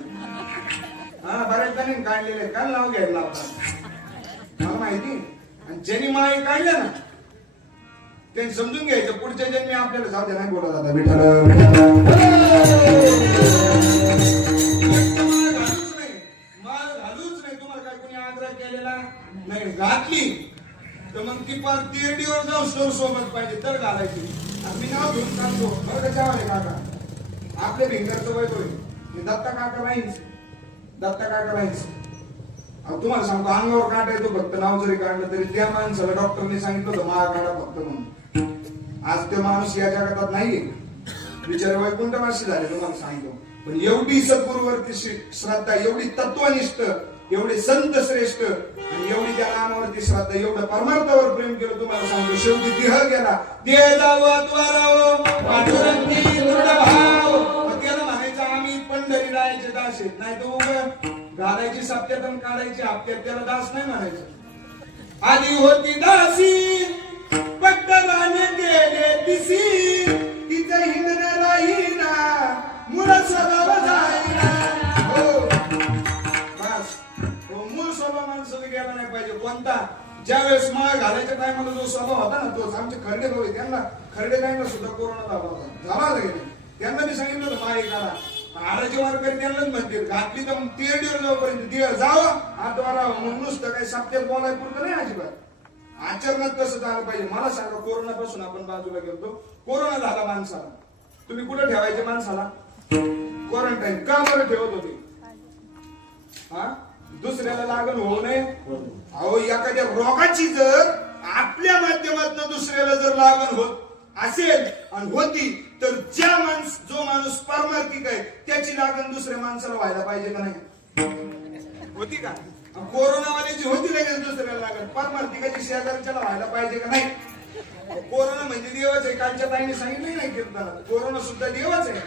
हा, बऱ्याच जणांनी काढलेले. काय नाव घ्यायला लावतात मला माहिती. आणि ज्यांनी मागे काढले ना त्यांनी समजून घ्यायचं पुढच्या जन्मी आपल्याला जाऊ दे, नाही बोलत आता विठ्ठल माल घालूच नाही. तुम्हाला काय कोणी आग्रह केलेला नाही. घातली तर मग ती पार तिरडीवर जाऊन स्टोर सोबत पाहिजे तर घालायची. मी नाव घेऊन सांगतो बरं त्याच्यावर काका आपल्या भिंगरचं वय होईल. दत्ता काका नाहीच. दत्ता काका नाहीच. तुम्हाला सांगतो अंगावर काटा येतो फक्त नाव जरी काढलं तरी. त्या माणसाला डॉक्टरने सांगितलं होतं मा काढा फक्त म्हणून. आज ते माणूस या जगातात नाहीये. बिचारे वैकुंठवासी झाले तुम्हाला सांगतो. पण एवढी सद्गुरूवरती श्रद्धा, एवढी तत्वनिष्ठ, एवढे संत श्रेष्ठ आणि एवढी त्या नामावरती श्रद्धा, एवढं परमार्थावर प्रेम केलं तुम्हाला सांगतो. शेवटी देह गेला. देह जावं त्वरावं पांडुरंगी दृढ भाव. मग त्याला म्हणायचं आम्ही पंढरी रायाचे दास आहेत. नाही तर उभं घालायची सप्त्यात आणि काढायची हप्त्यात. त्याला दास नाही म्हणायचं. आधी होती दासी पट्टराने गेले दिसी. तिचं हिंडणं राहीना मुलं स्वभाव जाईना. हो बस. मूळ स्वभाव माणसाला गेला नाही पाहिजे. कोणता? ज्यावेळेस माळ घालायच्या टायमाला जो स्वभाव होता ना तोच. आमचे खरडे भाऊ त्यांना खरडे टायमाला सुद्धा कोरोना झाला होता. झाला गेले. त्यांना मी सांगितलं होतं माळ घाला. आडाची वारकरी त्यांनाच म्हणते घातली तर मग तिरडीवर जाऊपर्यंत जावं आतवारा. मग नुसतं काही सप्त्यात बोलायला पुरतं नाही अजिबात. आचरणात कसं झालं पाहिजे. मला सांगा, कोरोना पासून आपण बाजूला गेलो. कोरोना झाला माणसाला, तुम्ही कुठे ठेवायचे माणसाला? क्वारंटाईन. का बरं ठेवत होते? हा, दुसऱ्याला लागण होऊ नये. अहो एखाद्या रोगाची जर आपल्या माध्यमातून दुसऱ्याला जर लागण होत असेल आणि होती तर जो माणूस परमार्थिक आहे त्याची लागण दुसऱ्या माणसाला व्हायला पाहिजे का नाही? होती का? कोरोनावाल्याची होती लगेच दुसऱ्याला लागण. परमार्थिकाची शेजारच्याला व्हायला पाहिजे का नाही? कोरोना म्हणजे देवच आहे. कालच्या ताईने सांगितलं नाही कीर्तनात, कोरोना सुद्धा देवच आहे.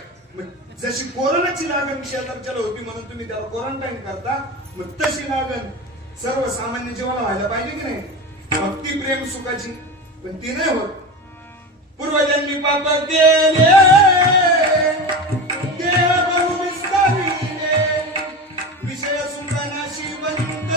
जशी कोरोनाची लागण शेजारच्याला होती म्हणून तुम्ही त्याला क्वारंटाईन करता, मग तशी लागण सर्वसामान्य जीवाला व्हायला पाहिजे की नाही? भक्ती प्रेम सुखाची. पण ती नाही होत. पूर्वजन्मी पाप केले देव बहु विस्तारिले. विषय सुखनाशिवंत.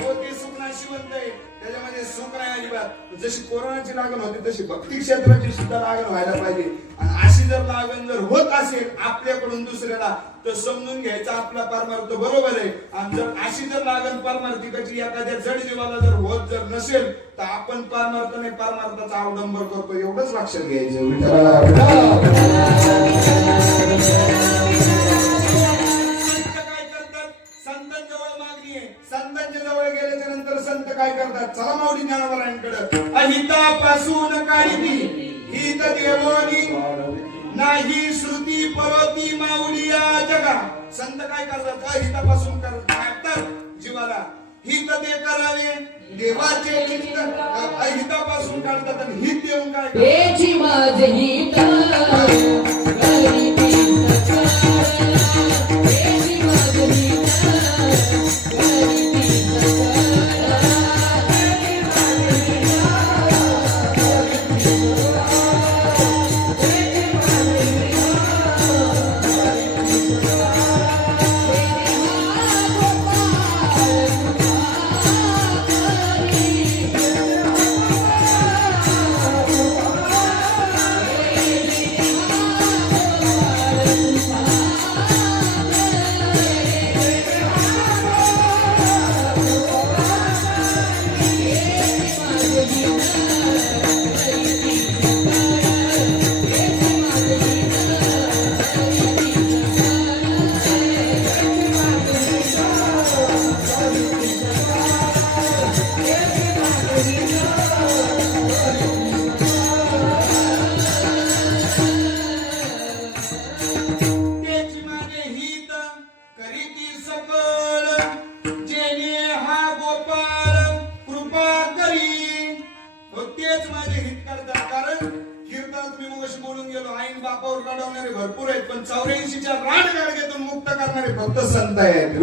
हो ते सुखनाशिवंत आहे. त्याच्यामध्ये सुख नाही अजिबात. जशी कोरोनाची लागण होती तशी भक्ती क्षेत्राची सुद्धा लागण व्हायला पाहिजे. आणि अशी जर लागण जर होत असेल आपल्याकडून दुसऱ्याला तर समजून घ्यायचा आपला परमार्थ बरोबर आहे. आणि जर अशी जर लागण परमार्थिकाची एखाद्या जड जीवाला जर होत जर नसेल तर आपण परमार्थाने परमार्थाचा अवलंब करतो. एवढंच लक्षात घ्यायचं. काय करतात? संतांजवळ मागणी आहे. संतांच्या जवळ गेल्याच्या नंतर संत काय करतात? चला माऊली ज्ञानोबरायांकडे. अहितापासून काढिती हित देवोनी नाही श्रुती परोती माऊली या जगा. संत काय करतात? अहितापासून काढतात जीवाला. हित ते करावे देवाचे चित्त. अहितापासून काढतात आणि हित देऊन काय बापावर रडवणारे भरपूर आहेत, पण 84च्या राड गाडग्यातून मुक्त करणारे फक्त संत आहेत.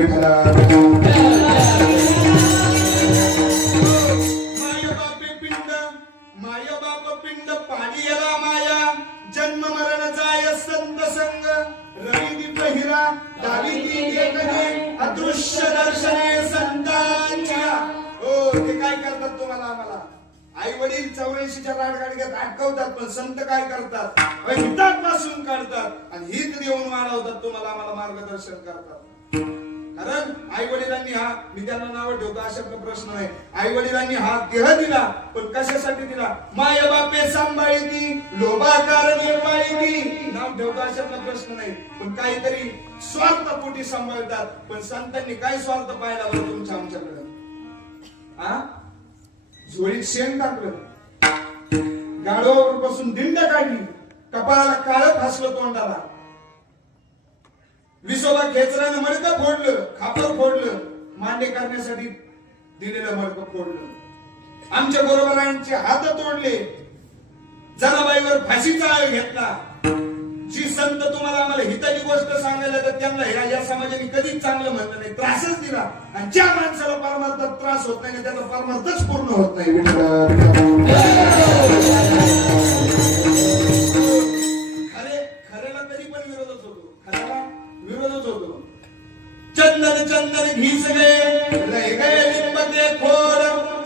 माय बाप पिंड पाणी याला माया, जन्म मरण जाय संत संग, रवी दीप हिरा दावी ती अदृश्य दर्शने संतांच्या. हो, ते काय करतात तुम्हाला आम्हाला? आई वडील 84च्या राडगाडग्यात अटकवतात, पण संत काय करतात? हितात पासून काढतात आणि हित देऊन वाढवतात, तुम्हाला आम्हाला मार्गदर्शन करतात. कारण आई वडिलांनी मी त्यांना नाव ठेवतो अशातला प्रश्न नाही. आई वडिलांनी देह दिला, पण कशासाठी दिला? माय बापे सांभाळी लोभा कारणे पाळी, नाव ठेवतो अशातला प्रश्न नाही. पण काहीतरी स्वार्थपोटी सांभाळतात. पण संतांनी काय स्वार्थ पाहिला बरं तुमच्या आमच्याकडे? झोळीत शेण टाकलं, गाडवावर बसून दिंड काढली, कपाळाला काळं फासलं तोंडाला, विसोबा खेचरानं मडकं फोडलं, खापर फोडलं, मांडे करण्यासाठी दिलेलं मडकं फोडलं, आमच्या बरोबरांचे हात तोडले, जनाबाईवर फाशीचा आळ घेतला. जी संत तुम्हाला आम्हाला हिताची गोष्ट सांगायला तर त्यांना या समाजाने कधीच चांगलं म्हणलं नाही, त्रासच दिला. आणि ज्या माणसाला परमार्थात त्रास होत नाही त्याचा परमार्थच पूर्ण होत नाही. खऱ्याला कधी पण विरोधच होतो, खऱ्याला विरोधच होतो. चंदन चंदन घिस गए रह गए लिंब के खोड,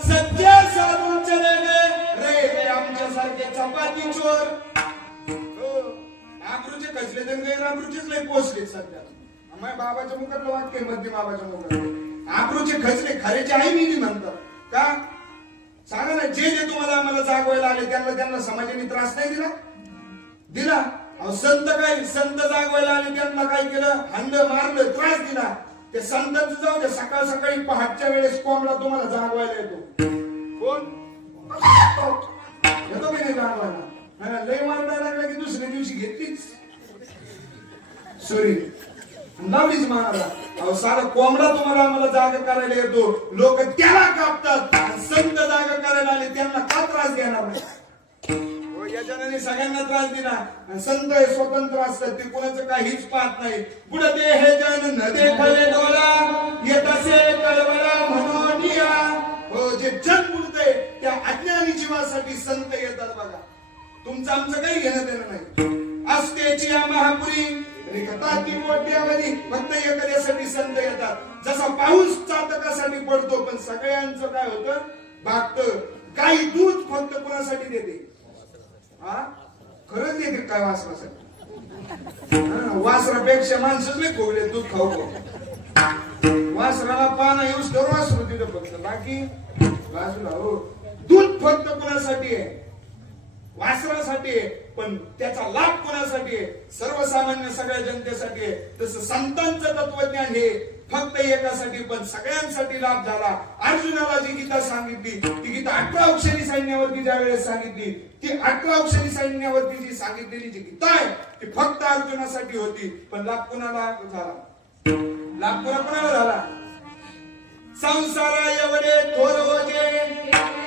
सत्य साधून चले गए रह गए आमच्यासारखे चपाती चोर. आबरूचे खचले तर गैरआबरूचेच लय पोचले सध्या. माझ्या बाबाच्या मुखातलं वाक्य मध्य बाबाच्या मुखात, आबरूचे खचले खरेची आई मी म्हणतात का? सांगा ना, जे जे तुम्हाला आम्हाला जागवायला आले त्यांना समाजाने त्रास नाही दिला? संत काय, संत जागवायला आले त्यांना काय केलं? हंड मारलं, त्रास दिला. ते संतांचं जाऊ दे, सकाळ सकाळी पहाटच्या वेळेस कोंबडा तुम्हाला जागवायला येतो. कोण येतो की नाही जागवायला? लय मारता लागला की दुसऱ्या दिवशी घेतलीच सॉरी लावलीच मारायला. सारा कोंबडा तुम्हाला आम्हाला जागा करायला येतो, लोक त्याला कापतात. संत जागा करायला आले त्यांना का त्रास देणार नाही? या जनाने सगळ्यांना त्रास दिला. संत हे स्वतंत्र असतात, ते कोणाचं काहीच पाहत नाही. पुढे ते हे जन न देखले डोला येत असे कळवला म्हणून या. हो, जे जन बुडतंय त्या अज्ञानी जीवासाठी संत येतात बघा. तुमचं आमचं काही घेणं देणं नाही. असतेची या महापुरी ती मोठ्यामध्ये फक्त एखाद्यासाठी संत येतात. जसा पाऊस चातकासाठी पडतो, पण सगळ्यांचं काय होतं? भागतं. काही दूध फक्त कोणासाठी देते? खरंच देते काय? वासरासाठी. वासरापेक्षा माणसंच नाही खोवले दूध खाऊ. वासराला पाना येऊस तर वासरू तिथं फक्त, बाकी बाजूला. हो, दूध फक्त कोणासाठी आहे? वासरासाठी आहे. पण त्याचा लाभ कोणासाठी आहे? सर्वसामान्य सगळ्या जनतेसाठी आहे. तसं संतांचं तत्वज्ञान हे फक्त एकासाठी पण सगळ्यांसाठी लाभ झाला. अर्जुनाला जी गीता सांगितली, ती गीता 18 अक्षरी सैन्यावरती ज्या वेळेस सांगितली, ती 18 अक्षरी सैन्यावरती जी सांगितलेली जी गीता आहे ती फक्त अर्जुनासाठी होती. पण लाभ कोणाला झाला? लाभ कोणाला झाला? संसारा एवढे थोर होते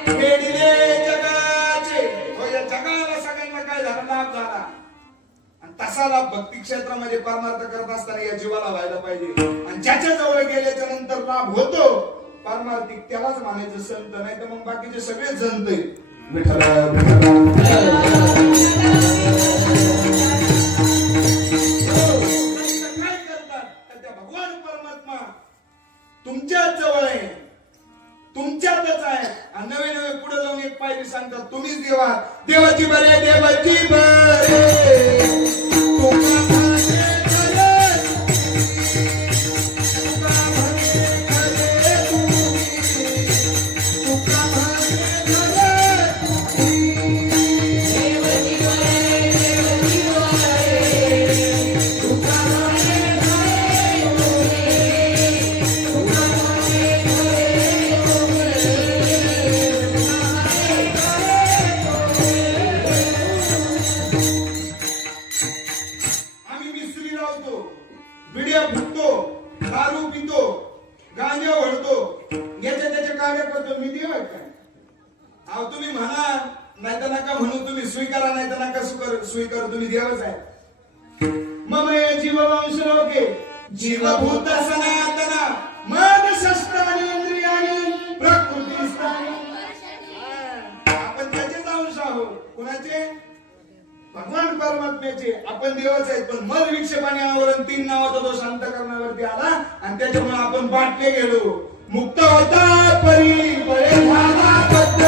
फेडिले जगाचे. या जगाला सगळ्यांना काय झाला? लाभ झाला. आणि तसा लाभ भक्ती क्षेत्रामध्ये परमार्थ करत असताना या जीवाला व्हायला पाहिजे. आणि ज्याच्या जवळ गेल्याच्या नंतर लाभ होतो परमार्थिक, त्यालाच म्हणायचं संत. नाही तर मग बाकीचे सगळे जंत आहेत. काय करतात? त्या भगवान परमात्मा तुमच्याच जवळ आहे, तुमच्यातच आहे. आणि नवे नवे पुढे जाऊन एक पायरी सांगतात, तुम्हीच देवा. देवाची बरे, देवाची बरे. नका स्वीकार, तुम्ही देवच आहे. मम ये जीववंश लोके जीवभूत सनातन मद शस्त्राणि इंद्रियाणि प्रकृतिस्थानि. आपण त्याचेच अंश आहोत. कुणाचे? भगवान परमात्म्याचे. आपण देवच आहेत. पण मद विक्षेपाने आवरण 3 नावाचा दोष अंतःकरणावरती आला आणि त्याच्यामुळे आपण बाटले गेलो. मुक्त होता परी बळे झाला बद्ध.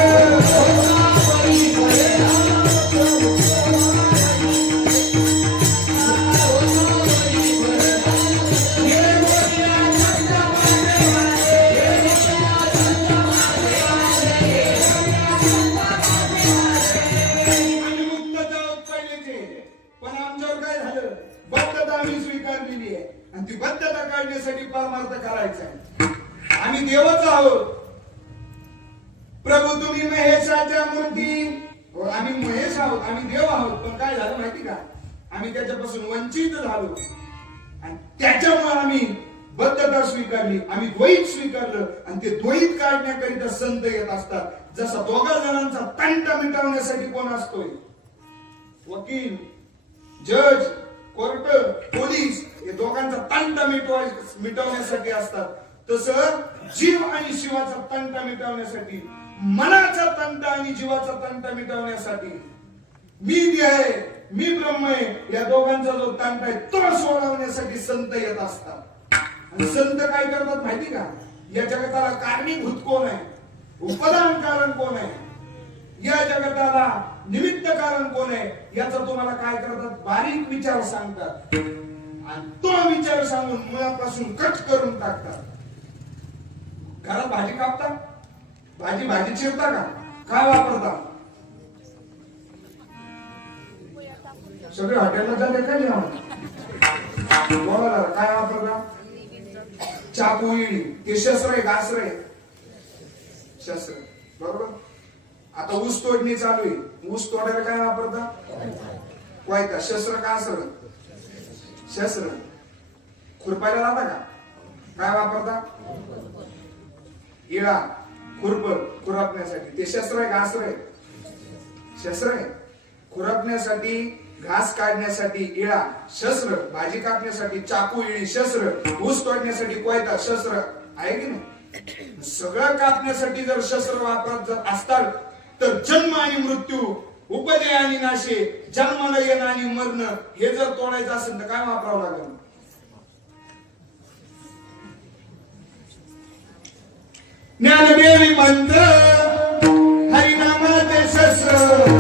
बद्धता काढण्यासाठी परमार्थ करायचा आहे. आम्ही देवच आहोत. प्रभू तुम्ही महेशाच्या मूर्ती. आम्ही महेश आहोत, आम्ही देव आहोत. पण काय झालं माहिती का? आम्ही त्याच्यापासून वंचित झालो आणि त्याच्यामुळे आम्ही बद्धता स्वीकारली. आम्ही द्वैत स्वीकारलं आणि ते द्वैत काढण्याकरिता संत येत असतात. जसा दोघा जणांचा तंटा मिटवण्यासाठी कोण असतोय? वकील, जज, कोर्ट, पोलीस हे दोघांचा तंटा मिटवण्यासाठी असतात. तसं जीव आणि शिवाचा तंटा मिटवण्यासाठी, मनाचा तंटा आणि जीवाचा तंटा मिटवण्यासाठी मी जे आहे, मी ब्रह्म आहे, या दोघांचा जो तंटा आहे तो सोडवण्यासाठी संत येत असतात. आणि संत काय करतात माहिती का? या जगताला कारणीभूत कोण आहे? उपदान कारण कोण आहे? या जगताला निमित्त कारण कोण आहे? याचा तुम्हाला काय करतात? बारीक विचार सांगतात आणि तो विचार सांगून मुळापासून कट करून टाकतात. घरात भाजी कापता, भाजी चिरता का? काय वापरता? सगळे हॉटेलला जाते काय बोला, काय वापरता? चाकू, इळी. ते शस्त्र आहे, गास्त्र आहे, शस्त्र. बरोबर. आता ऊस तोडणी चालू आहे. ऊस तोडायला काय वापरता? कोयता. शस्त्र का असर? शस्त्र. खुरपायला जाता का? काय वापरता? इळा, खुरपर, खुरपण्यासाठी. ते शस्त्र आहे, घास आहे? शस्त्र आहे. खुरपण्यासाठी, घास काढण्यासाठी इळा, शस्त्र. भाजी कापण्यासाठी चाकू, इळी, शस्त्र. ऊस तोडण्यासाठी कोयता, शस्त्र. आहे की नाही? सगळं कापण्यासाठी जर शस्त्र वापरत जर असतात तर जन्म आणि मृत्यू, उपजय आणि नाशे, जन्माला येणं आणि मरण हे जर तोडायचं असेल तर काय वापरावं लागेल? ज्ञानदेवी मंत्र, हरिनामाचे शस्त्र.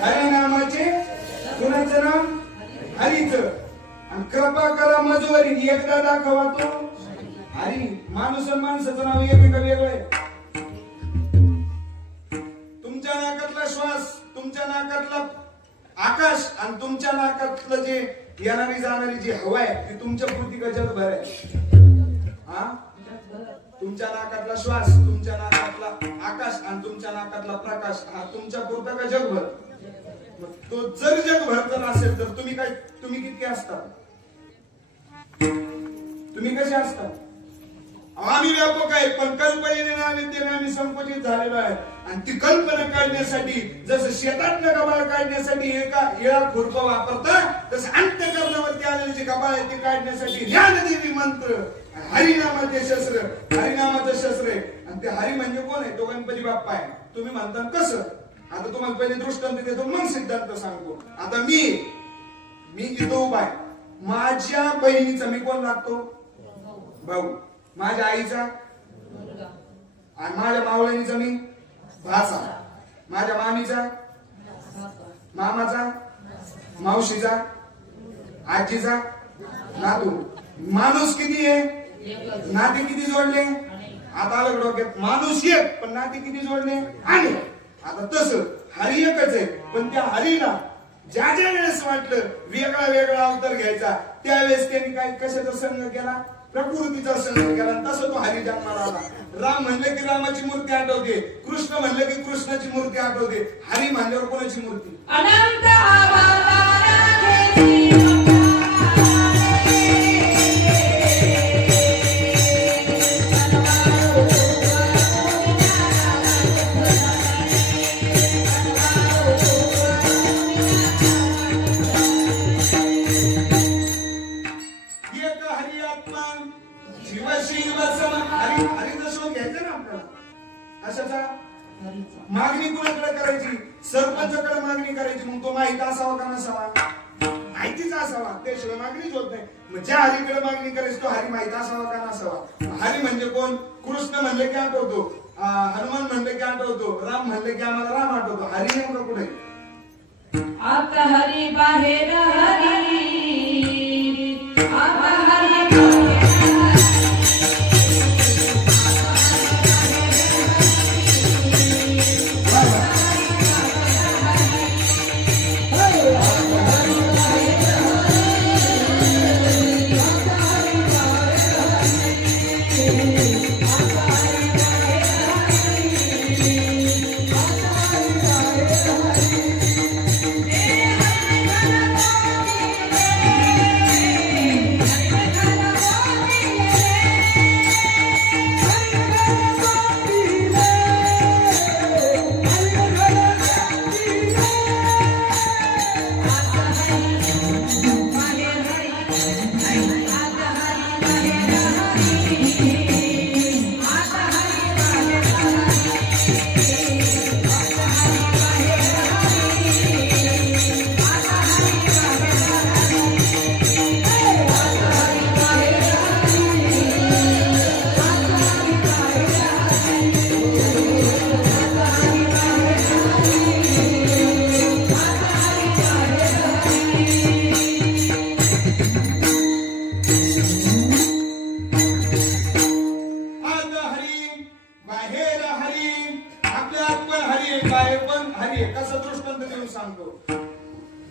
हरिनामाचे. कुणाचं नाम? हरीचं. आणि कृपा करा मजवरी एकदा दाखवा तो हरी. माणूस आणि माणसाचं नाव एक का वेगळं आहे? तुमच्या नाकातला श्वास, तुमच्या नाकातला आकाश आणि तुमच्या नाकातलं जे येणारी जाणारी जी हवा आहे ती तुमच्या पुरती का जगभर आहे? हा, तुमच्या नाकातला श्वास, तुमच्या नाकातला आकाश आणि तुमच्या नाकातला प्रकाश हा तुमच्या पुरता का जगभर? मग तो जर जगभर असेल तर तुम्ही कितके असतात? तुम्ही कसे असतात? आम्ही व्यापक आहे, पण कल्पनेने आम्ही संकुचित झालेलो आहे. आणि ती कल्पना काढण्यासाठी जसं शेतातलं गबाळ काढण्यासाठी एका येळा खुरपा वापरतात, तसं अंत्यकरणावरती आलेले जे गबाळ आहे ते काढण्यासाठी ज्ञानदेवी मंत्र हरिनामाचे शस्त्र, हरिनामाचं शस्त्र आहे. आणि ते हरी म्हणजे कोण आहे? तो गणपती बाप्पा आहे. तुम्ही म्हणता कसं? आता तुम्हाला पहिले दृष्टांत देतो, मग सिद्धांत सांगतो. आता मी इथं उभा आहे. माझ्या बहिणीचा मी कोण लागतो? भाऊ. माझ्या आईचा आणि माझ्या मावळणीचा मी भाचा. माझ्या मामीचा, मामाचा, मावशीचा, आजीचा नातू. माणूस किती आहे? नाते किती जोडले? आता आलं डोक्यात. माणूस एक, पण नाते किती जोडले? आणि आता तसं हरी एकच आहे, पण त्या हरीला ज्या वेळेस वाटलं वेगळा वेगळा अवतार घ्यायचा, त्यावेळेस त्यांनी काय कशाचा संघ केला? प्रकृतीचा संघ केला. तसं तो हरी जन्माला आला. राम म्हणलं की रामाची मूर्ती आठवते, कृष्ण म्हणलं की कृष्णाची मूर्ती आठवते. हरी म्हणल्यावर कोणाची मूर्ती? अनंत मागणी कुणाकडे करायची? सरपंचाकडे मागणी करायची. मग तो माहिती असावा का नसावा? माहितीच असावा, त्याशिवाय मागणीच होत नाही. मग ज्या हरीकडे मागणी करायची तो हरी माहिती असावा का नसावा? हरी म्हणजे कोण? कृष्ण म्हणले की आठवतो, हनुमान म्हणले की आठवतो, राम म्हणले की आम्हाला राम आठवतो. हरी नेमका कुठे? आता हरी बाहेर हरी, आता हरी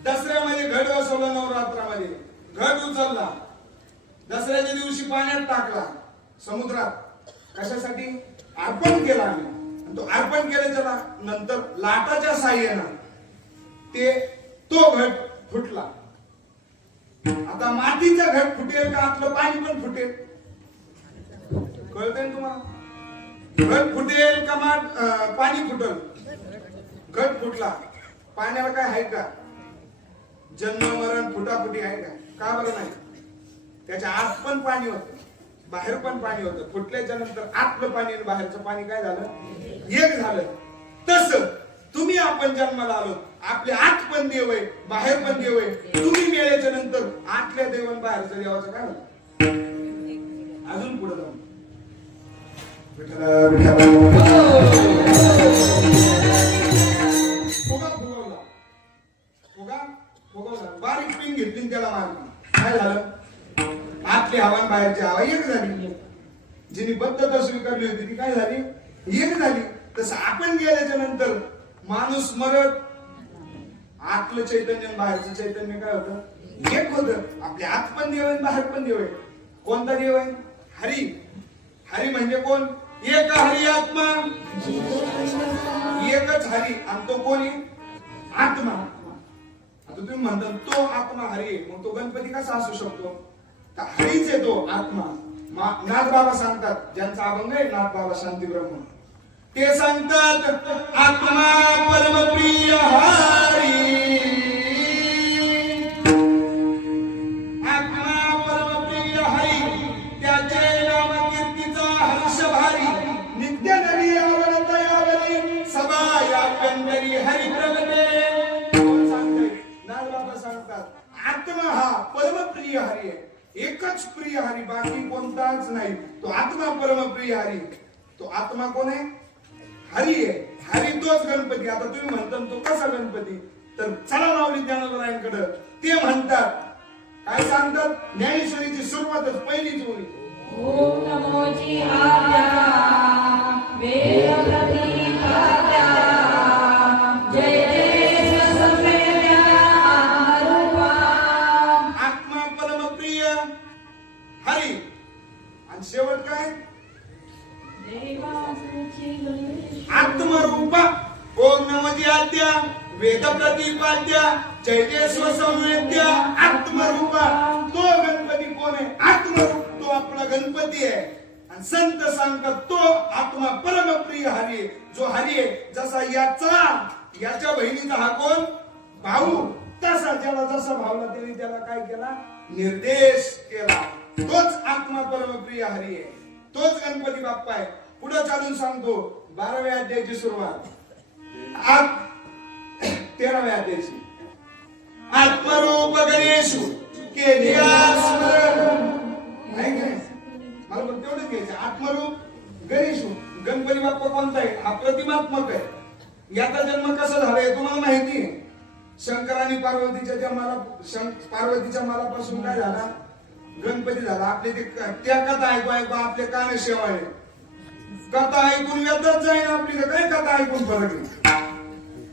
दसऱ्यामध्ये घट बसवला, नवरात्रामध्ये घट उचलला, दसऱ्याच्या दिवशी पाण्यात टाकला समुद्रात. कशासाठी? अर्पण केला आम्ही. तो अर्पण केल्याच्या नंतर लाटाच्या साह्यानं तो घट फुटला. आता मातीचा घट फुटेल का आपलं पाणी पण फुटेल? कळतंय तुम्हाला? घट फुटेल का पाणी फुटल? घट फुटला. पाण्याला काय आहे का? जन्म मरण फुटाफुटी आहे का? का बरं नाही? त्याच्या आत पण पाणी होतं, बाहेर पण पाणी होतं. फुटल्याच्या नंतर आतलं पाणी आणि बाहेरचं पाणी काय झालं? एक झालं. तसं तुम्ही आपण जन्माला आलो, आपले आत पण देव आहे, बाहेर पण देव आहे. तुम्ही मिळाल्याच्या नंतर आतल्या देव आणि बाहेरच्या देवाचं काय होतं? अजून पुढे जाऊन फुगवला, बारीक पिन घेतली त्याला मारली. काय झालं? आतली हवा आणि बाहेरची हवा एक झाली. जिने बद्धता स्वीकारली होती ती काय झाली? एक झाली. तसं आपण गेल्याच्या नंतर माणूस मरत, आतलं चैतन्य आणि बाहेरचं चैतन्य काय होतं? एक होतं. आपल्या आत पण देव आहे, बाहेर पण देव आहे. कोणता देव आहे? हरी. हरी म्हणजे कोण? एक हरी आत्मा, एकच हरी. आणि तो कोणी? आत्मा. तुम्ही म्हणता तो आत्मा हरी आहे, मग तो गणपती कसा असू शकतो? तर हरीच आहे तो आत्मा. नाथ बाबा सांगतात, ज्यांचा अभंग आहे नाथ बाबा शांती ब्रह्म, ते सांगतात आत्मा परमप्रिय हरी, आत्मा परमप्रिय हरी, त्याचे नाम कीर्तीचा हर्ष भारी, नित्य नवी आवडत यावरी सभा या कंदरी हरी प्रगटे. कोण सांगते? नाथ बाबा सांगतात आत्मा हा परमप्रिय हरी आहे, एकच प्रिय हरी, बाकी कोणताच नाही. तो आत्मा परमप्रिय हरी. तो आत्मा कोण आहे? हरी आहे. हरी तोच गणपती. आता तुम्ही म्हणता तो कसा गणपती? तर चला माऊली ज्ञानोबरायांकडे. ते म्हणतात, काय सांगतात? ज्ञानेश्वरीची सुरुवातच पहिलीच ओळी, ओम नमोजी आद्या वेद प्रतीकाद्या जय जय समेल्या आत्मरूपा. आत्मा परमप्रिय हरी. आणि शेवट काय? देवासुची गणेश आत्मरूपा. ओम नमोजी आद्या वेद प्रतिपाद्या जय जय स्वसंवेद्या आत्मरूपा. तो गणपती कोण आहे? आत्मरूप. तो आपला गणपती आहे. आणि संत सांगतात तो आत्मा परमप्रिय हरी आहे. जो हरी आहे, जसा याच्या बहिणीचा हा कोण? भाऊ. तसा ज्याला जसा भावला त्याने त्याला काय केला? निर्देश केला. तोच आत्मा परमप्रिय हरी आहे. तोच गणपती बाप्पा आहे. पुढे चालून सांगतो 12व्या अध्यायाची सुरुवात, 13व्या अध्यायाची. आत्मरूप गणेशू केलिया स्मरण. नाही काय? मला पण तेवढंच घ्यायचं. आत्मरूप गणेशू. गणपती बाप्पा कोणता आहे? हा प्रतिमात्मक आहे. याचा जन्म कसा झालाय तुम्हाला माहिती आहे? शंकर आणि पार्वतीच्या मालापासून काय झाला? गणपती झाला. आपले ते त्या कथा ऐकू आपले कान शेवाळे. कथा ऐकून व्यथच जाईन आपली. काय कथा ऐकून फरक आहे?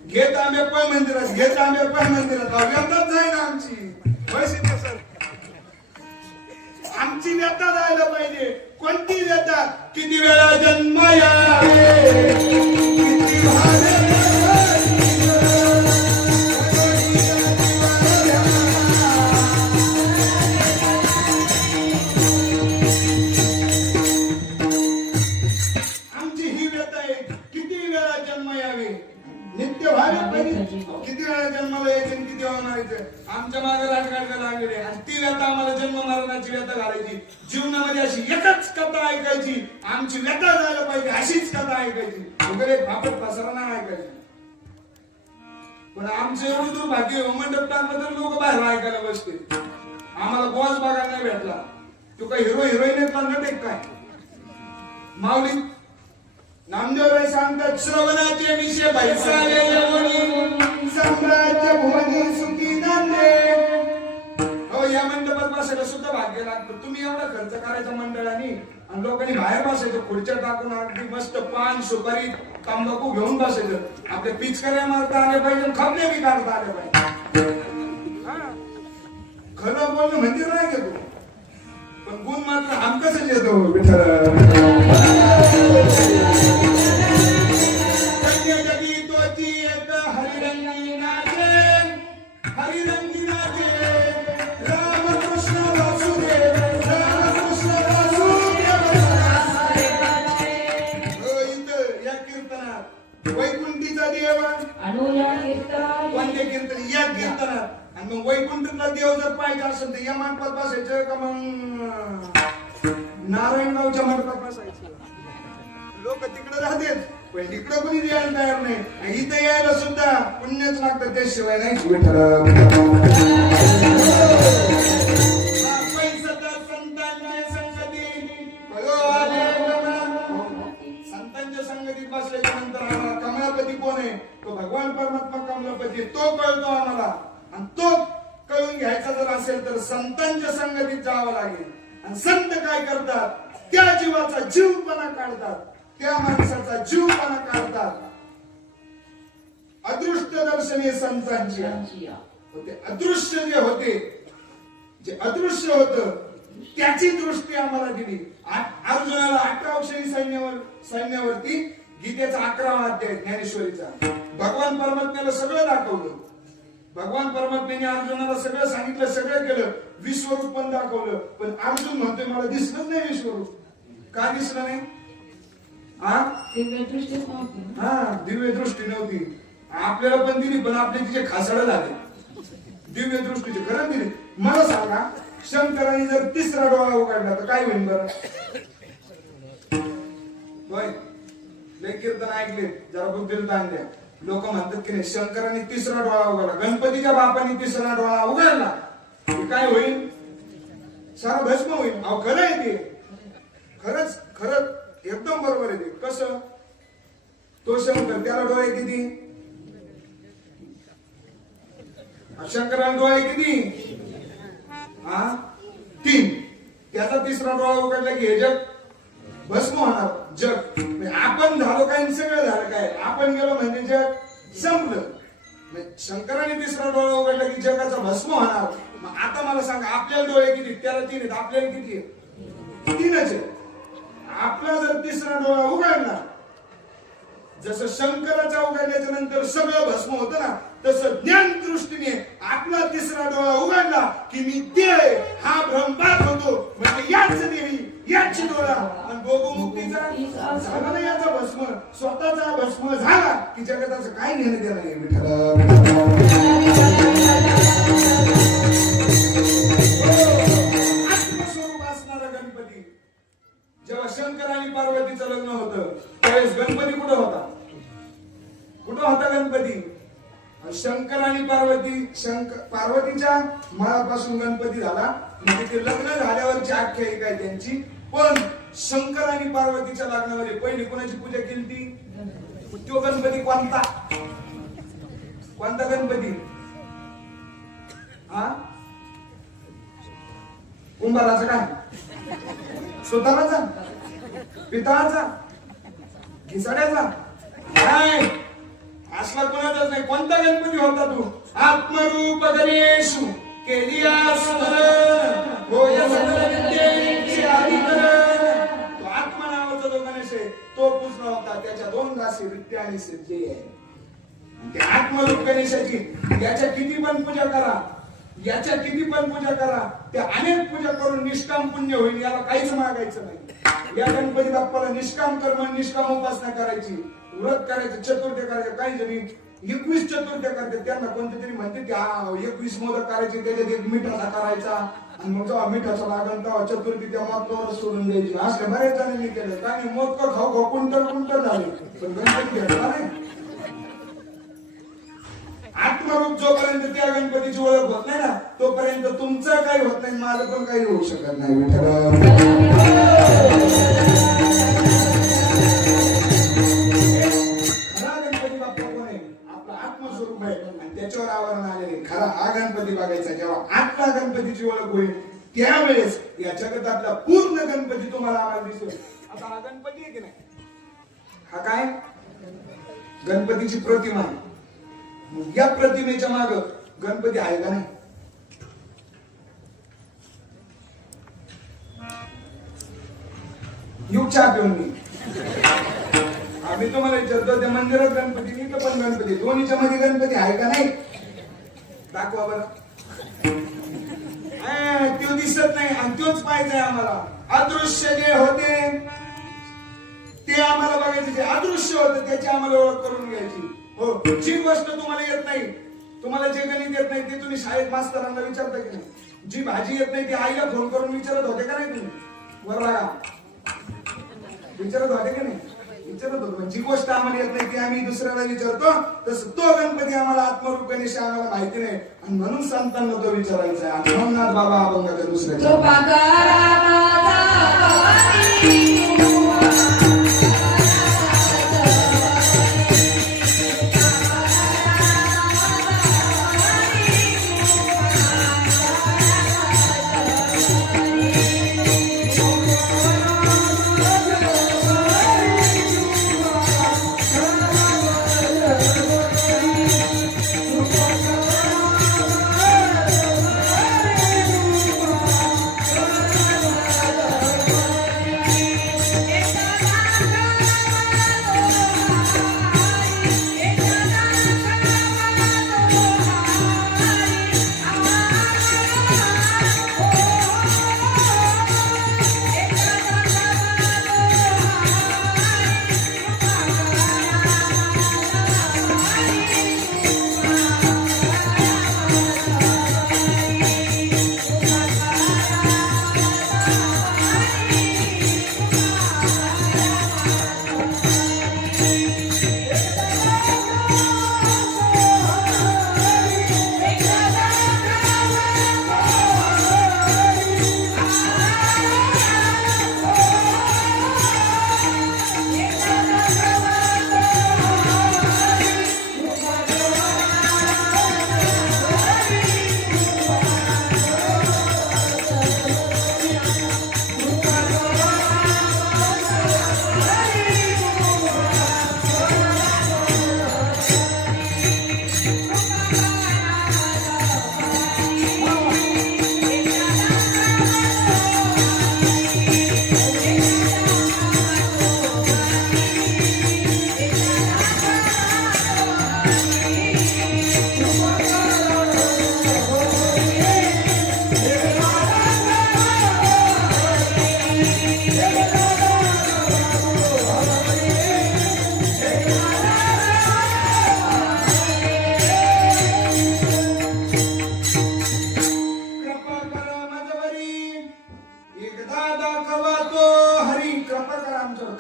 घेत आंबे पै मंदिरात, घेत आंबे पै मंदिरात व्यथच जाईन आमची. आमची व्यथा जायला पाहिजे. कोणती व्यथा? किती वेळा जन्म यावे, किती भावे किती वेळा जन्माला यायचे, किती वेळा मारायचं. आमच्या मागे राजकारण लागले आणि ती व्यथा आम्हाला जन्म मरणाची व्यथा घालायची. जीवनामध्ये अशी एकच कथा ऐकायची. आमची व्यथा झालं पाहिजे अशीच कथा ऐकायची. वगैरे फापट पसरा नाही ऐकायची. पण आमचं एवढं दुर्भाग्य, मंडप टाकलं तर लोक बाहेर ऐकायला बसते. आम्हाला बॉस बघायला नाही भेटला. तो काय हिरो हिरोईन नट काय? माऊली नामदेवराय सांगतात श्रवणाचे विषय बैसाले साम्राज्य भुवनी सुखी नांदे. हो, या मंडपात बसायला सुद्धा भाग्य लागतं. तुम्ही एवढा खर्च करायचा मंडळाने आणि लोकांनी बाहेर बसायचं. खुर्च्या टाकून अगदी मस्त पान सुपारी तंबाखू घेऊन बसायचं. आपल्या पिचकाऱ्या मारता आले पाहिजे, खपले बी काढता आले पाहिजे. खरं बोलणं म्हणजे नाही घेतो, पण गुण मात्र हमकसच येतो. हरिरंगी नाचे रामकृष्ण वासुदेव, रामकृष्ण वासुदेव. या कीर्तनात वैकुंठीचा देव कोणत्या कीर्तन? या कीर्तनात. आणि मग वैकुंठीतला देव जर पाहिजे असेल तर या मंडपात बसायचं का मग नारायणगावच्या मंडपात बसायचं? लोक तिकडे राहतात पण इकडे कोणी यायला तयार नाही. इथे यायला सुद्धा पुण्यच लागतं, त्याशिवाय नाही. संतांच्या संगतीत बसल्याच्या नंतर आम्हाला कमलापती कोण आहे? तो भगवान परमात्मा कमलापती. तो कळतो आम्हाला. आणि तो कळून घ्यायचा जर असेल तर संतांच्या संगतीत जावं लागेल. आणि संत काय करतात? त्या जीवाचा जीवपणा काढतात, त्या माणसाचा जीवपणा काढतात. अदृष्ट दर्शने संतांची होते. अदृश्य जे होते, जे अदृश्य होत त्याची दृष्टी आम्हाला दिली. अर्जुनाला 18 सैन्यावरती गीतेचा 11वा अध्याय ज्ञानेश्वरीचा भगवान परमात्म्याला सगळं दाखवलं. भगवान परमात्म्याने अर्जुनाला सगळं सांगितलं, सगळं केलं, विश्वरूप पण दाखवलं, पण अर्जुन म्हणतोय मला दिसलंच नाही विश्वरूप. का दिसलं नाही? दिव्य दृष्टीच नव्हती. दिव्य दृष्टी नव्हती. आपल्याला पण दिली, पण आपले तिचे खासडं झाले दिव्य दृष्टीचे. खरं दिली. मला सांगा, शंकराने जर तिसरा डोळा उघडला तर काय होईल बरं? होय, लय कीर्तन ऐकले, जरा बुद्धीला ताण द्या. लोक म्हणतात की नाही, शंकराने तिसरा डोळा उघडला, गणपतीच्या बापाने तिसरा डोळा उघडला की काय होईल? सारं भस्म होईल. अहो खरं आहे ते, खरंच खरंच एकदम बरोबर आहे ते. कसं? तो शंकर, त्याला डोळे किती? शंकराला डोळे किती? 3. त्याचा तिसरा डोळा उघडला की हे जग भस्म होणार. जग आपण झालो काय, सगळं झालं काय, आपण गेलो म्हणजे जग संपलं. शंकराने तिसरा डोळा उघडला की जगाचा भस्म होणार. मग आता मला सांगा, आपल्याला डोळे किती? त्याला 3 आहेत, आपल्याला किती? 3च आहे. आपला जर तिसरा डोळा उघडला, जसं शंकराचा उघडल्याच्या नंतर सगळं भस्म होतं ना, तसं ज्ञान दृष्टीने आपला तिसरा डोळा उघडला की मी ते हा भ्रम पाहत होतो, म्हणजे याच देवी, याची डोळा, आणि भोगमुक्तीचा झाला ना याचा भस्म, स्वतःचा भस्म झाला की जगताचं काय घेणं देणं नाही. आत्मस्वरूप असणारा गणपती. जेव्हा शंकर आणि पार्वतीचं लग्न होतं त्यावेळेस गणपती कुठं होता? कुठं होता गणपती? शंकर आणि पार्वतीच्या मळापासून गणपती झाला. म्हणजे ते लग्न झाल्यावरची आख्यायिका आहे त्यांची. पण शंकर आणि पार्वतीच्या लग्नामध्ये पहिली कोणाची पूजा केली ती? तो गणपती कोणता? कोणता गणपती? कुंभाराचा काय? सुताराचा? पितळाचा? घिसाड्याचा? काय असला कोणाचाच नाही. कोणता गणपती होता तू? आत्मरूप गणेशू केलिया स्मरण होय सकल विद्येचे अधिकरण. तो आत्मा नावाचा जो गणेश आहे तो पूजला होता. त्याच्या 2 राशी विद्या आणि सिद्धी आहे. त्या आत्मरूप गणेशाची याच्या किती पण पूजा करा, याच्या किती पण पूजा करा, त्या अनेक पूजा करून निष्काम पुण्य होईल. याला काहीच मागायचं नाही. या गणपती बाप्पाला निष्काम कर्म, निष्काम उपासना करायची, व्रत करायचं, चतुर्थी करायचं. काही जणी 21 चतुर्थ्या करतात. त्यांना कोणते तरी म्हणते की 21 मोदक करायचे, त्याच्यात एक मिठाचा करायचा, आणि मग जेव्हा मिठाचा लागल तेव्हा चतुर्थी त्या मोदकावर सोडून द्यायची. असं बरेच जणांनी केलं. काय मोदक खाऊ कुंटल झाले, पण गणपती घेतला नाही. आत्मरूप जोपर्यंत त्या गणपतीची ओळख होत नाही ना, तोपर्यंत तुमचं काही होत नाही, माझं पण काही होऊ शकत नाही. खरा गणपती बाप्पा कोण आहे? आपला आत्मस्वरूप आहे आणि त्याच्यावर आवरण आलेले. खरा हा गणपती बघायचा. जेव्हा आत्मा गणपतीची ओळख होईल त्यावेळेस या जगतातला पूर्ण गणपती तुम्हाला आम्हाला दिसेल. आता हा गणपती आहे की नाही? हा काय? गणपतीची प्रतिमा आहे. या प्रतिमेच्या माग गणपती आहे का नाही? युगच्या पिऊन आम्ही तुम्हाला विचारतो, त्या मंदिरात गणपती इथं पण गणपती, दोन्हीच्या मध्ये गणपती आहे का नाही? दाखवा बरं. तो दिसत नाही आणि तोच पाहिजे आम्हाला. अदृश्य जे होते ते आम्हाला बघायचे, जे अदृश्य होते त्याची आम्हाला ओळख करून घ्यायची. हो, जी गोष्ट तुम्हाला येत नाही, तुम्हाला जे गणित येत नाही ते तुम्ही शाळेत मास्तरांना विचारता की नाही? जी भाजी येत नाही ती आईला फोन करून विचारत होते का नाही तुम्ही? बरोबर विचारत होते का नाही? विचारत होतो. जी गोष्ट आम्हाला येत नाही ती आम्ही दुसऱ्याला विचारतो, तसं तो गणपती आम्हाला आत्मरूप गणेश आम्हाला माहिती नाही आणि म्हणून संतांना तो विचारायचा आहे. म्हणून बाबा अभंगाच्या दुसऱ्या